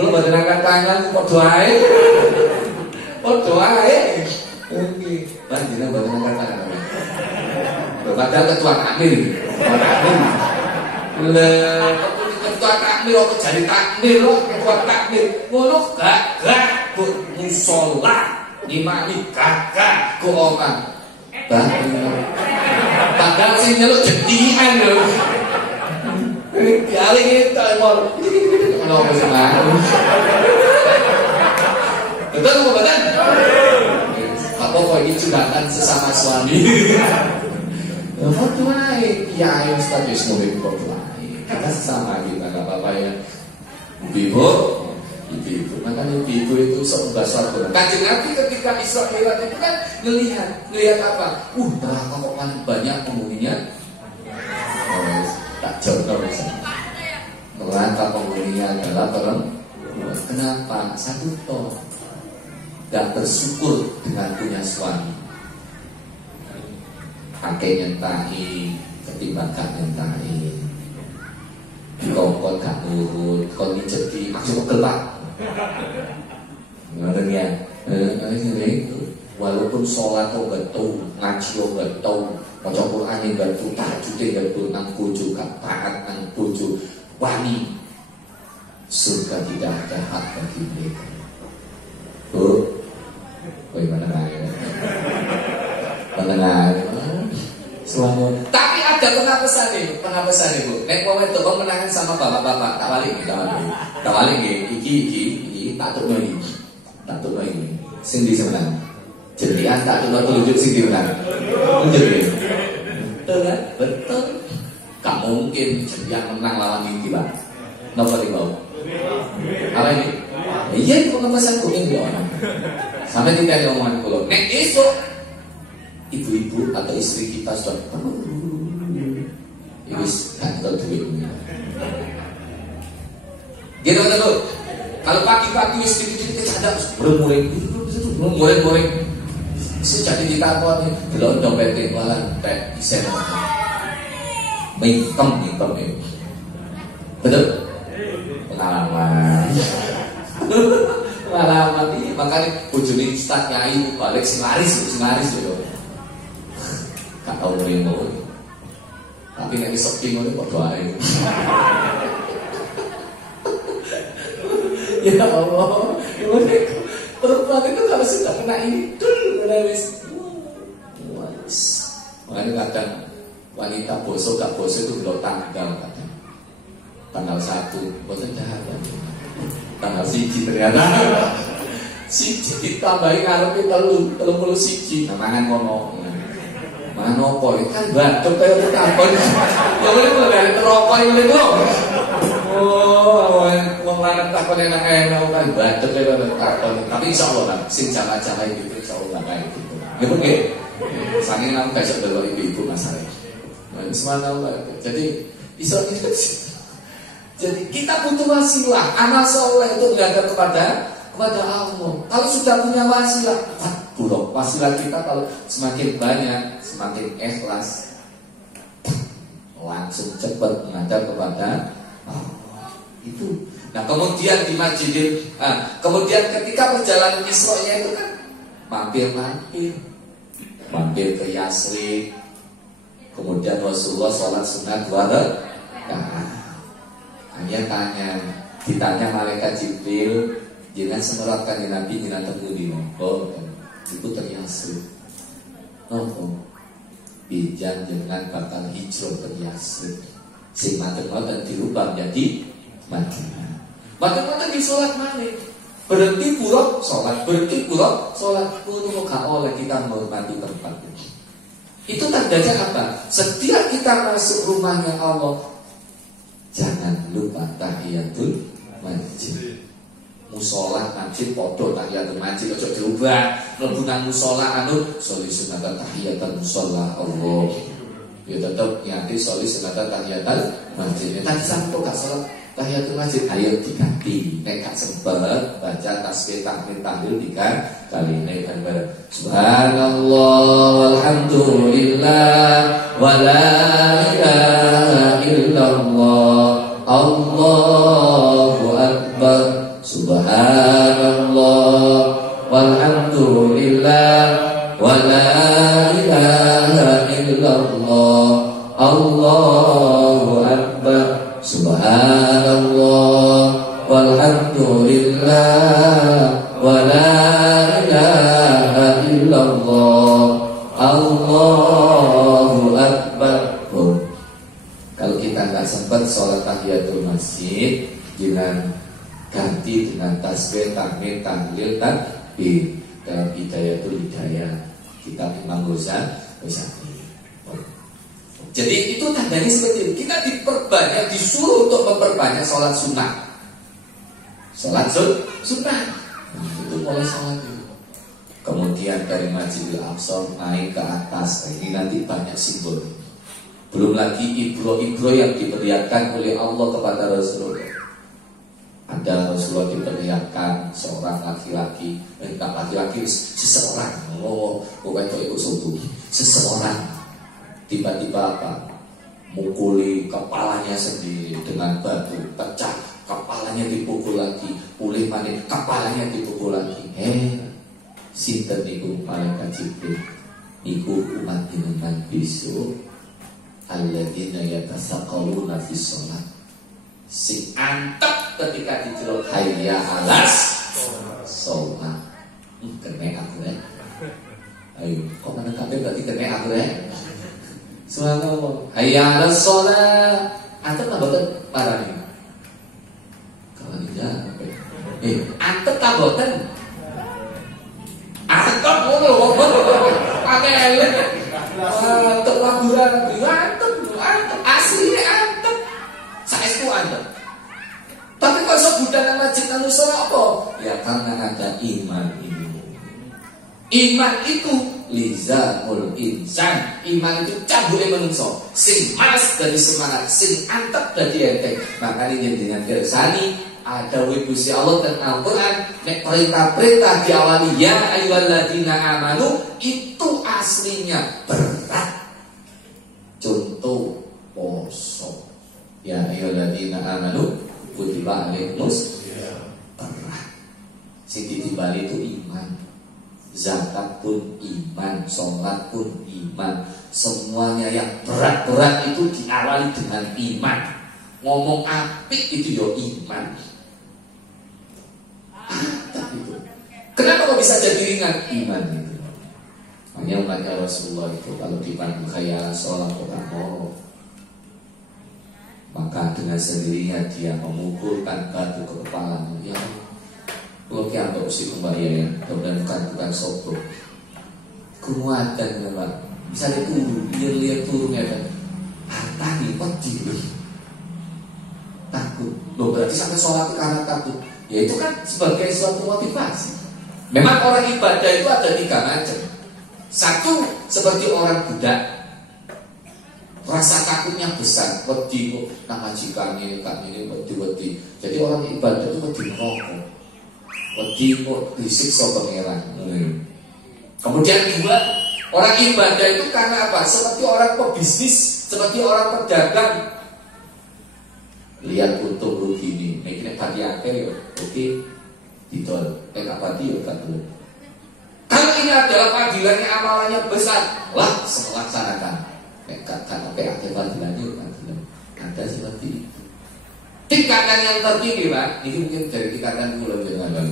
Belum badan angkat tangan, kok doain? Kok doain? Oke, banjirnya badan angkat tangan. Padahal ketua takmir, ketua takmir atau jadi takmir loh, ketua takmir, ngono gak bu musola, imami gak keuangan. Padahal sih nyeluk jadian loh. Kali itu emang kenapa sama? Betul apa betul? Apa kok ini curhatan sesama suami? Fortunae, ya Ustaz Wisnu Fortunae. Kita sesama kita nggak apa-apa ya. Ibu, makanya ibu itu sebuah suatu. Kanjeng Nabi ketika Isra Mi'raj itu kan ngelihat apa? Neraka kok kan banyak penghuninya. Tak jauh misalnya. Neraka penghuninya adalah perempuan. Kenapa? Satu toh, gak bersyukur dengan punya suami. Pakai nyentahi ketimbang gak nyentahi. Kongkon gak nurut, kon jadi maksud kelak. Ngerti ya? Walaupun sholat kok betul, ngaji kok betul, baca Quran yang betul, tahajud yang betul, nang bojo gak taat nang bojo wani, surga tidak ada hak bagi mereka. Bu, bagaimana ya? Mendengar. Selamat. Tapi ada pengapesan nih Bu. Nek wong wedok kon menangan sama bapak-bapak, tak balik iki tak tukno iki. Tak tukno iki. Sing di sebenarnya. Jadian tak tukno tunjuk sing di menang. Tunjuk. Betul kan? Betul. Gak mungkin jadian menang lawan iki, Pak. Napa iki mau? Apa ini? Iya, itu pengapesan kuning yo. Sampai kita ngomongan kula. Nek esuk ibu-ibu atau istri kita sudah ibis kan tahu duit gitu tuh. Kalau pagi-pagi istri kita cadat bermuring sejati kita apa nih gelon dompet malah pet isen mingkem ini betul pengalaman ini makanya bojone Ustaz Nyai balik sing laris yo. Gak tau mau, tapi nek iso ki ngono kok doae. Ya Allah, perempuan itu kalau sudah kena ini, wis. Makanya kadang wanita boso gak boso itu belum tanggal kadang. Tanggal 1, boten dah. Tanggal 1 ternyata. Siji ditambahi ngarepe 31. Nah mangan ngono. Manopo kan batuk kayak takon. Ya boleh dari rokok ini lho. Oh, wong lanang takon enak-enak kan batuk kayak takon. Tapi insyaallah lah sing jaga-jaga itu insyaallah kayak gitu. Gitu nggih. Saking nang besok delok ibu-ibu masalah. Subhanallah. Jadi iso itu. Jadi kita butuh wasilah. Amal soleh itu menghadap kepada Allah. Kalau sudah punya wasilah, buruk. Wasilah kita kalau semakin banyak, semakin ikhlas, langsung cepat menghadap kepada Allah. Itu. Nah kemudian di Masjidil, kemudian ketika perjalanan Isra-nya itu kan mampir ke Yasrib. Kemudian Rasulullah sholat sunat 2 rakaat. Hanya ditanya malaikat Jibril, jangan semeratkan ya Nabi jangan temui nopo itu ternyasri nopo bijan jangan bakal hijrah ternyasri sing maten-maten dirubah menjadi Madinah di sholat Maghrib Berhenti pura sholat, berhenti pura sholat. Kudu gak oleh kita menghormati tempat itu. Itu tandanya apa? Setiap kita masuk rumahnya Allah, jangan lupa tahiyatul masjid. Musola masjid podo tahiyatul masjid ojo diubah. Mlebu nang musola sholli sunatan tahiyatul musola Allah. Ya tetap nyanti sholli sunatan tahiyatul masjid. Tadi sampo gak sholat tahiyatul masjid, ayo diganti. Nek gak sempet baca tasbih tahmid tahlil 3 kali. Nek bareng subhanallah walhamdulillah wala ilaha illallah Allahu akbar. Subhanallah walhamdulillah wala ilaha illallah Allahu akbar. Subhanallah walhamdulillah wala ilaha illallah Allahu akbar. Kalau kita nggak sempat sholat tahiyatul masjid, dengan ganti dengan tasbih, tahmid, tahlil, takbir dalam hidayatul hidayah. Kita Imam Ghazali. Jadi itu tandanya seperti itu. Kita diperbanyak, disuruh untuk memperbanyak sholat sunnah. Sholat sunnah. Itu mulai sholat itu. Kemudian dari Masjidil Aqsa naik ke atas. Ini nanti banyak simbol. Belum lagi ibro-ibro yang diperlihatkan oleh Allah kepada Rasulullah. Ada Rasulullah diperlihatkan seorang laki-laki, enggak laki-laki, seseorang. Bukan itu subuh. Seseorang tiba-tiba apa? Mukuli kepalanya sendiri dengan batu, pecah, kepalanya dipukul lagi, pulih maning, kepalanya dipukul lagi. Sinten niku malaikat Jibril. Niku umat jenengan besok alladzina yatasaqaluna fis shalat. Sing antep ketika diceluk hayya 'alas shalah. Kene aku ya. Ayo, kok mana kabeh berarti kene aku ya. Subhanallah. Hayya 'alas shalah. Antep ta boten parane? Kalau tidak, antep ta boten? Antep ngono. Angel. Antep laburan, antep asline antep. Saestu antep. Tapi kok iso budal nang masjid nang musala apa? Ya karena ada iman ini. Iman itu lizamul insan. Iman itu cambuke manungsa. Sing malas dari semangat, sing antep dadi enteng. Makanya jenengan kersani ada Gusti Allah dan Al-Quran. Nek perintah-perintah diawali ya ayyuhalladzina amanu, itu aslinya berat. Contoh poso. Ya ayyuhalladzina amanu kutiba alaikumus berat. Sing ditimbali itu iman. Zakat pun iman, sholat pun iman. Semuanya yang berat-berat itu diawali dengan iman. Ngomong apik itu ya iman. Itu. Kenapa kok bisa jadi ringan? Iman itu. Makanya umatnya Rasulullah itu kalau dipandu kayak sholat orang maka dengan sendirinya dia memukulkan batu ke kepalanya. Ya, kalau kita anggap si kembali ya, dan bukan sopo. Kumuatan memang. Misalnya turun, dia lihat turunnya kan. Tadi peti. Takut. Loh berarti sampai sholat itu karena takut. Ya itu kan sebagai suatu motivasi. Memang orang ibadah itu ada 3 macam. Satu seperti orang budak, rasa takutnya besar, wedi kok nama jikane kan ini wedi. Jadi orang ibadah itu wedi rokok, wedi kok disiksa pangeran. Kemudian 2, orang ibadah itu karena apa? Seperti orang pebisnis, seperti orang pedagang. Lihat untung rugi ini, nek pati akeh oke, ditol. Nek pati yo kadul. Kalau ini adalah panggilannya, amalannya besar, lah laksanakan. Nek kata akeh panggilannya panggilan. Ada seperti itu. Tingkatan yang tertinggi, Pak, ini mungkin dari tingkatan kula jenengan.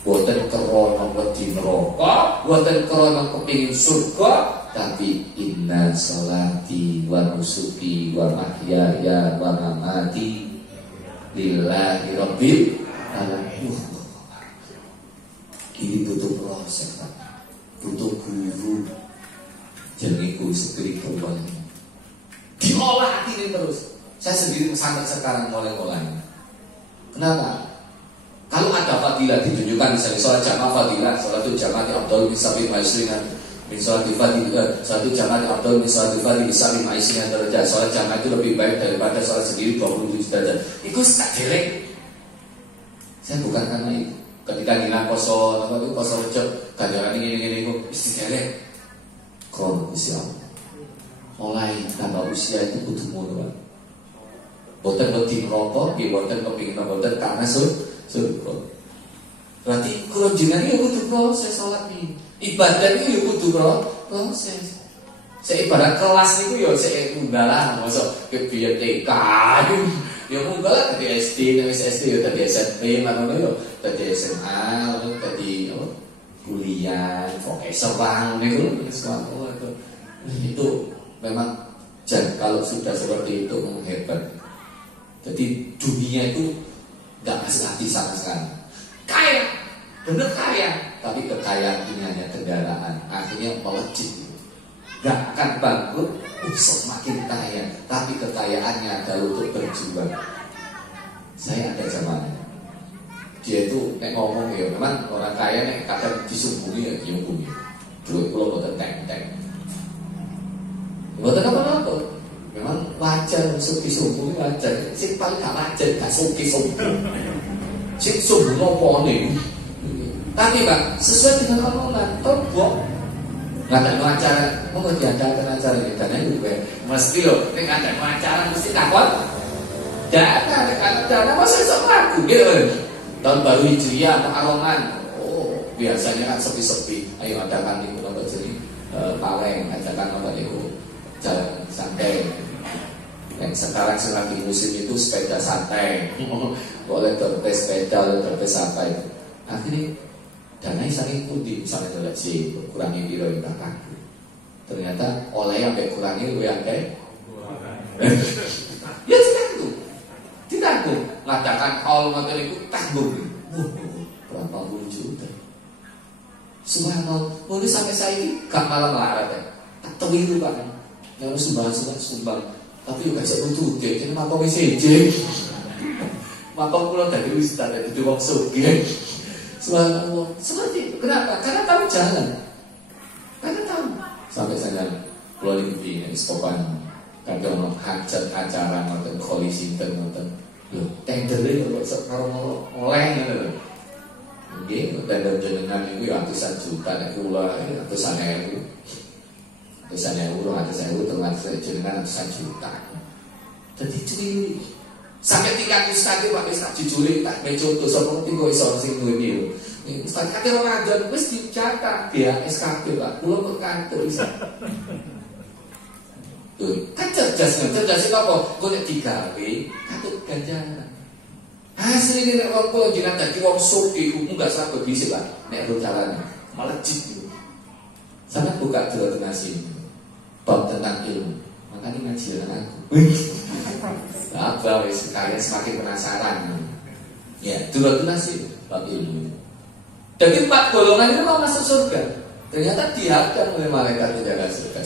Boten krana wedi neraka, boten krana kepingin surga, tapi inna salati wa nusuki wa mahyaya wa mamati lillahi rabbil alamin. Saya sendiri sampai sekarang mulai-mulai. Kenapa? Kalau ada fadilah ditunjukkan misalnya sholat jamaah fadilah, sholat jamaah di Abdul Misabi Maisringan, sholat jamaah di Abdul Misabi Misabi Maisringan derajat, sholat jamaah itu lebih baik daripada sholat sendiri 27 derajat. Itu tak jelek. Saya bukan karena itu. Ketika ngilang koso cek ganjaran ini kok istiqelek. Kau usia mulai tambah usia itu kudu ngono. Boten wedi rokok, nggih boten kepingin boten karena surga. Berarti kalau jenengan itu kudu proses salat iki. Ibadah itu kudu proses. Saya ibarat kelas niku ya saya tunggalan, mosok kebiyen TK. Ya munggah lah tadi SD, wis SD ya tadi SMP, ngono ya tadi SMA, tadi kuliah, profesor bang niku itu memang kalau sudah seperti itu hebat. Jadi dunia itu nggak ngasih hati sama sekali. Kaya, bener kaya, tapi kekayaan ini hanya kendaraan, akhirnya melejit. Gak akan bangkrut, semakin kaya, tapi kekayaannya adalah untuk berjuang. Saya ada zamannya. Dia itu nek ngomong ya, memang orang kaya nek kadang disumbungi ya diumbungi. Dulu pulau boten teng-teng. Boten apa-apa. Memang wajar masuk disumbungi wajar. Sing paling gak wajar gak sombong. Sing sombong apa nih? Tapi Pak, sesuai dengan omongan, tombok. Nggak ada acara, mau diadakan acara ini karena itu mesti loh, ini ada acara mesti takut. Jangan ada acara masa sok lagu gitu. Tahun baru Hijriah, Muharraman, biasanya kan sepi-sepi. Ayo adakan itu apa jadi paweng, adakan apa itu jalan santai. Yang sekarang lagi musim itu sepeda santai, boleh terpes sepeda, boleh terpes apa itu. Akhirnya dana saking pundi misalnya dolek si kurangi biro yang tak. Ternyata oleh yang kurangi lu yang ya ditanggung ngadakan hall ngoten itu tanggung berapa puluh juta. Subhanallah, mulai sampai saya gak malah melarat ya. Tak tahu itu Pak. Yang sumbang. Tapi juga saya butuh deh, jadi makom seje. Makom pulau dari wisata itu wong sugih. Subhanallah, seperti itu. Kenapa? Karena tahu jalan. Karena tahu. Sampai saya pulau di Spokan, kadang hajat acara nonton kholi sinten nonton. Loh, tender itu kalau oleh gitu. Mungkin tender jenengan itu ratusan juta, ratusan euro, termasuk jenengan ratusan juta. Jadi curi. Sampai tingkat ustaz itu pakai ustaz jujuri tak contoh sapa tinggal iso sing duwe. Ustaz kate Ramadan wis dicatat dia SKP Pak. Kula kok kantor iso. Tuh, kan cerdas apa? Kok nek digawe katut ganjaran. Asline nek wong kula jenengan dadi wong sugih enggak sabar bisik Pak. Nek ro jalan melejit itu. Sangat buka donasi bab tentang ilmu. Makanya ngaji aku. Apa wis kalian semakin penasaran. Ya, donasi bab ilmu. Jadi 4 golongan itu mau masuk surga. Ternyata dihadang oleh malaikat penjaga surga.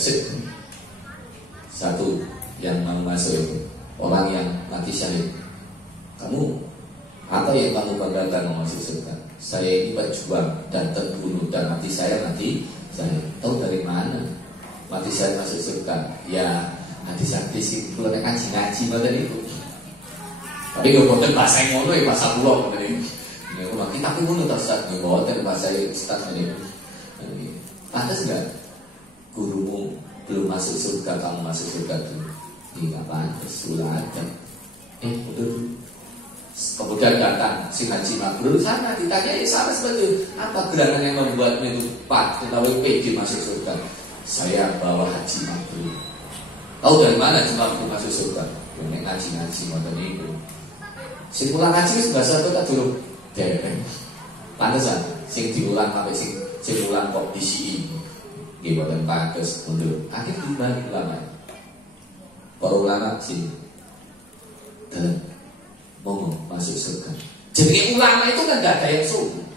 Satu yang mau masuk itu orang yang mati syahid. Kamu apa yang kamu banggakan mau masuk surga? Saya ini berjuang dan terbunuh dan mati saya mati syahid. Tahu dari mana mati saya masuk surga? Ya hadis-hadis itu kalau ngaji ngoten itu. Tapi nggak boten bahasa yang ngono ya bahasa pulau ngoten iki. Ya kok kita pun ngono ta Ustaz, nggih boten bahasa Ustaz ini. Pantas enggak gurumu belum masuk surga kamu masuk surga dulu? Enggak pantas, sudah ada. Betul. Kemudian datang si Haji Mabrur sana ditanya sama seperti itu. Apa gerangan yang membuatmu itu Pak ketahui PG masuk surga? Saya bawa Haji Mabrur. Tahu dari mana cuma aku masuk surga? Ini ngaji ngoten niku. Sing ulang ngaji wis bahasa itu tak durung dereng. Pantesan sing diulang sampai sing ulang kok disi. Nggih boten pantes mundur. Akhir dibalik ulama. Para ulama sing mau masuk surga. Jadi ulama itu kan gak ada yang sombong.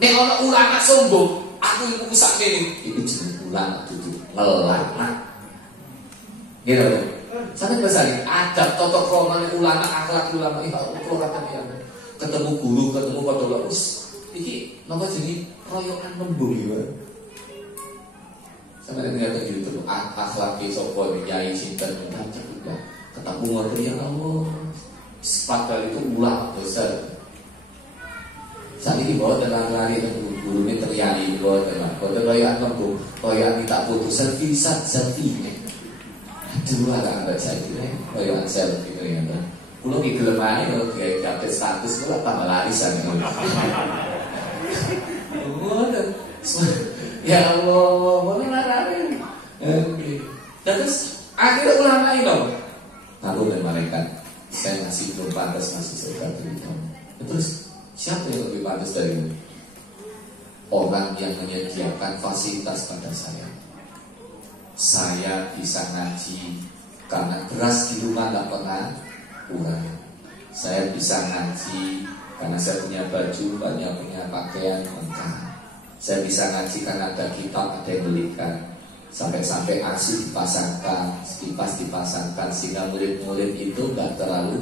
Nek ana ulama sombong, aku ilmu sak ngene, iki jeneng ulama dudu ngelaknat. Gitu. Sampai besar adab tata krama ulama akhlak ulama iki kok kata ya. Ketemu guru, ketemu padha wis iki napa jenenge royokan nembung ya. Sampai ngene iki YouTube akhlak sapa nyai sinten kanca udah ketemu ngoten ya Allah. Padahal itu ulama besar. Saat ini bawa terang-terang guru ini teriaki bawa terang. Bawa terang nembung, royokan minta foto selfie selfie. Dua kan ada saya ini, royokan selfie ini ya. Kulo ki gelem ae kalau kayak update status kulo tambah larisan. Ya Allah, mana lari? Terus akhirnya ulama ini dong. Lalu dan malaikat, saya masih belum pantas masuk surga itu. Terus siapa yang lebih pantas dari ini? Orang yang menyediakan fasilitas pada saya. Saya bisa ngaji karena beras di rumah tidak pernah kurang. Saya bisa ngaji karena saya punya baju, banyak punya pakaian lengkap. Saya bisa ngaji karena ada kitab, ada yang belikan. Sampai-sampai arsip dipasangkan, kipas dipasangkan, sehingga murid-murid itu nggak terlalu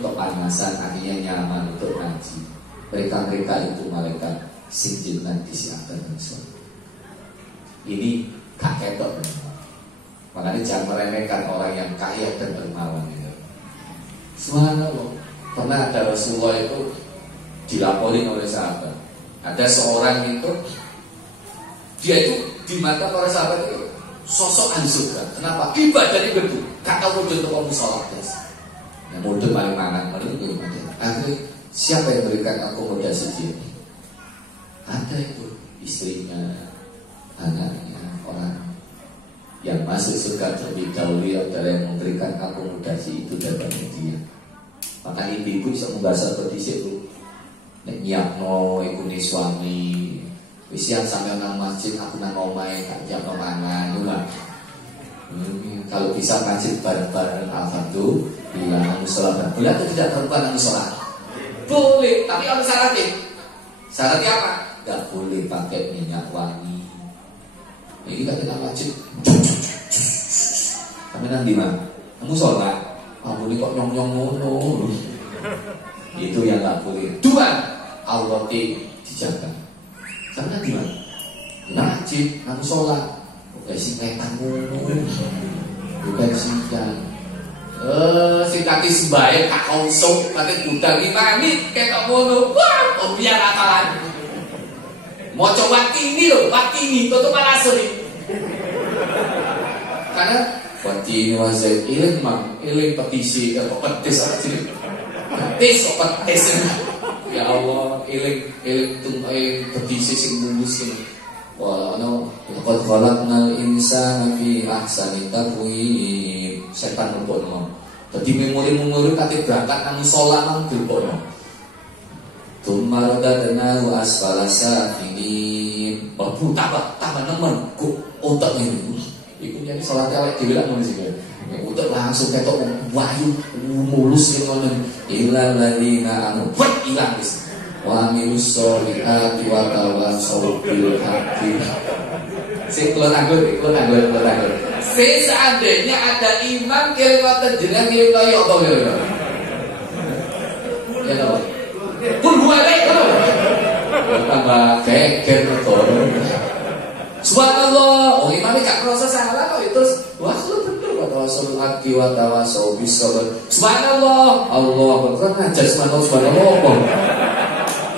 kepanasan, akhirnya nyaman untuk ngaji. Mereka itu malaikat sinjinan disiapkan langsung. Ini gak ketok. Makanya jangan meremehkan orang yang kaya dan dermawan itu. Subhanallah. Pernah ada Rasulullah itu dilaporin oleh sahabat. Ada seorang itu, dia itu di mata para sahabat itu sosok ahli surga. Kenapa? Ibadahnya gede. Gak tahu mudun untuk kamu sholat. Yang mudun paling mana? Akhirnya siapa yang berikan akomodasi dia? Ada itu istrinya, anaknya, orang yang masuk surga terlebih dahulu adalah yang memberikan akomodasi itu daripada dia. Maka ibu bisa membahas petisi itu. Nek nyiapno iku ni suami. Wis siang sampai nang masjid aku nang omahe tak nyiapno mangan yo lah. Kalau bisa masjid bareng-bareng alhamdulillah nang musala. Boleh atau tidak perempuan nang musala? Boleh, tapi ada syaratnya. Syaratnya apa? Gak boleh pakai minyak wangi. Ini kan kita masjid. Kami nang di mana? Nang musala. Kamu ini kok nyong-nyong ngono. Itu yang gak boleh. Dua, auratnya dijaga. Karena di mana? Masjid, nang sholat. Bukan si metan ngono. Bukan si dan. Si kaki sembahyang tak kosong, kaki gudang imami kayak ngono. Wah, biar akalan. Mau coba ini loh, waktu ini tutup malasur nih. Karena waktu ini wajib iling mang, iling petisi, petis apa sih? Petis, petis. Ya Allah, iling petisi sing mulus ini. Wah, no, laqad khalaqnal insana fi ahsani taqwim. Setan ngepono. Dadi memori-memori kate berangkat nang salat nang dilpono. Tumaradana wa asfala safilin. Babu tambah nemen kok otak ini. Iku nyari salat elek dhewe lak ngono sih. Otak langsung ketok wahyu mulus ngono. Illal ladzina amanu wa ilang wis. Wa amilus sholihati wa tawassaw bil haqqi. Sing keluar anggur. Seandainya ada imam kelewatan jenengan kirim kaya apa ya? Ya tahu. Pun buat tambah geger betul. Subhanallah, oh imamnya gak proses salah kok itu. Wah, lu betul kata Rasulullah wa tawassaw bis sabr. Subhanallah, Allah Akbar ngajar subhanallah apa?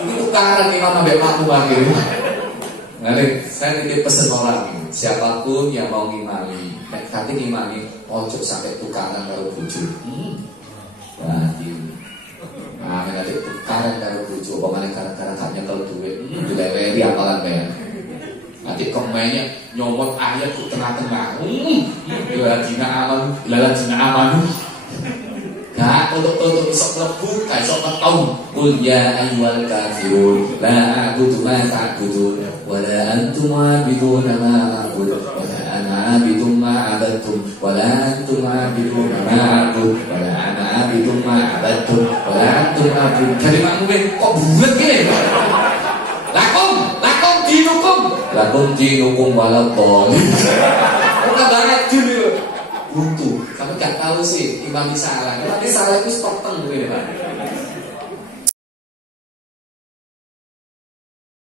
Ini tukaran imam ambek makmum akhirnya. Nanti saya titip pesen orang ini, siapapun yang mau ngimami, nanti ngimami, ojo sampai tukaran karo bojo. Wah, ini. Nah, nanti tukaran karo bojo, pemane gara-gara gak nyekel duit, dileleri apalan bayar. Nanti komennya nyomot ayat ke tengah-tengah. Lalajina aman. Gak untuk isok lebu, gak isok metong. Qul ya ayyuhal kafirun, la a'budu ma ta'budun, wa la antum 'abiduna ma a'budu, wa la ana 'abidun ma 'abadtum, wa la antum 'abiduna ma a'budu, wa la ana 'abidun ma 'abadtum, wa la antum 'abidun. Kalimat mungkin kok bulet gini? Lakum dinukum walad dhalin. Ora banget gini lho. Buntu. Sampe gak sih, imam salah itu stop teng gitu Pak.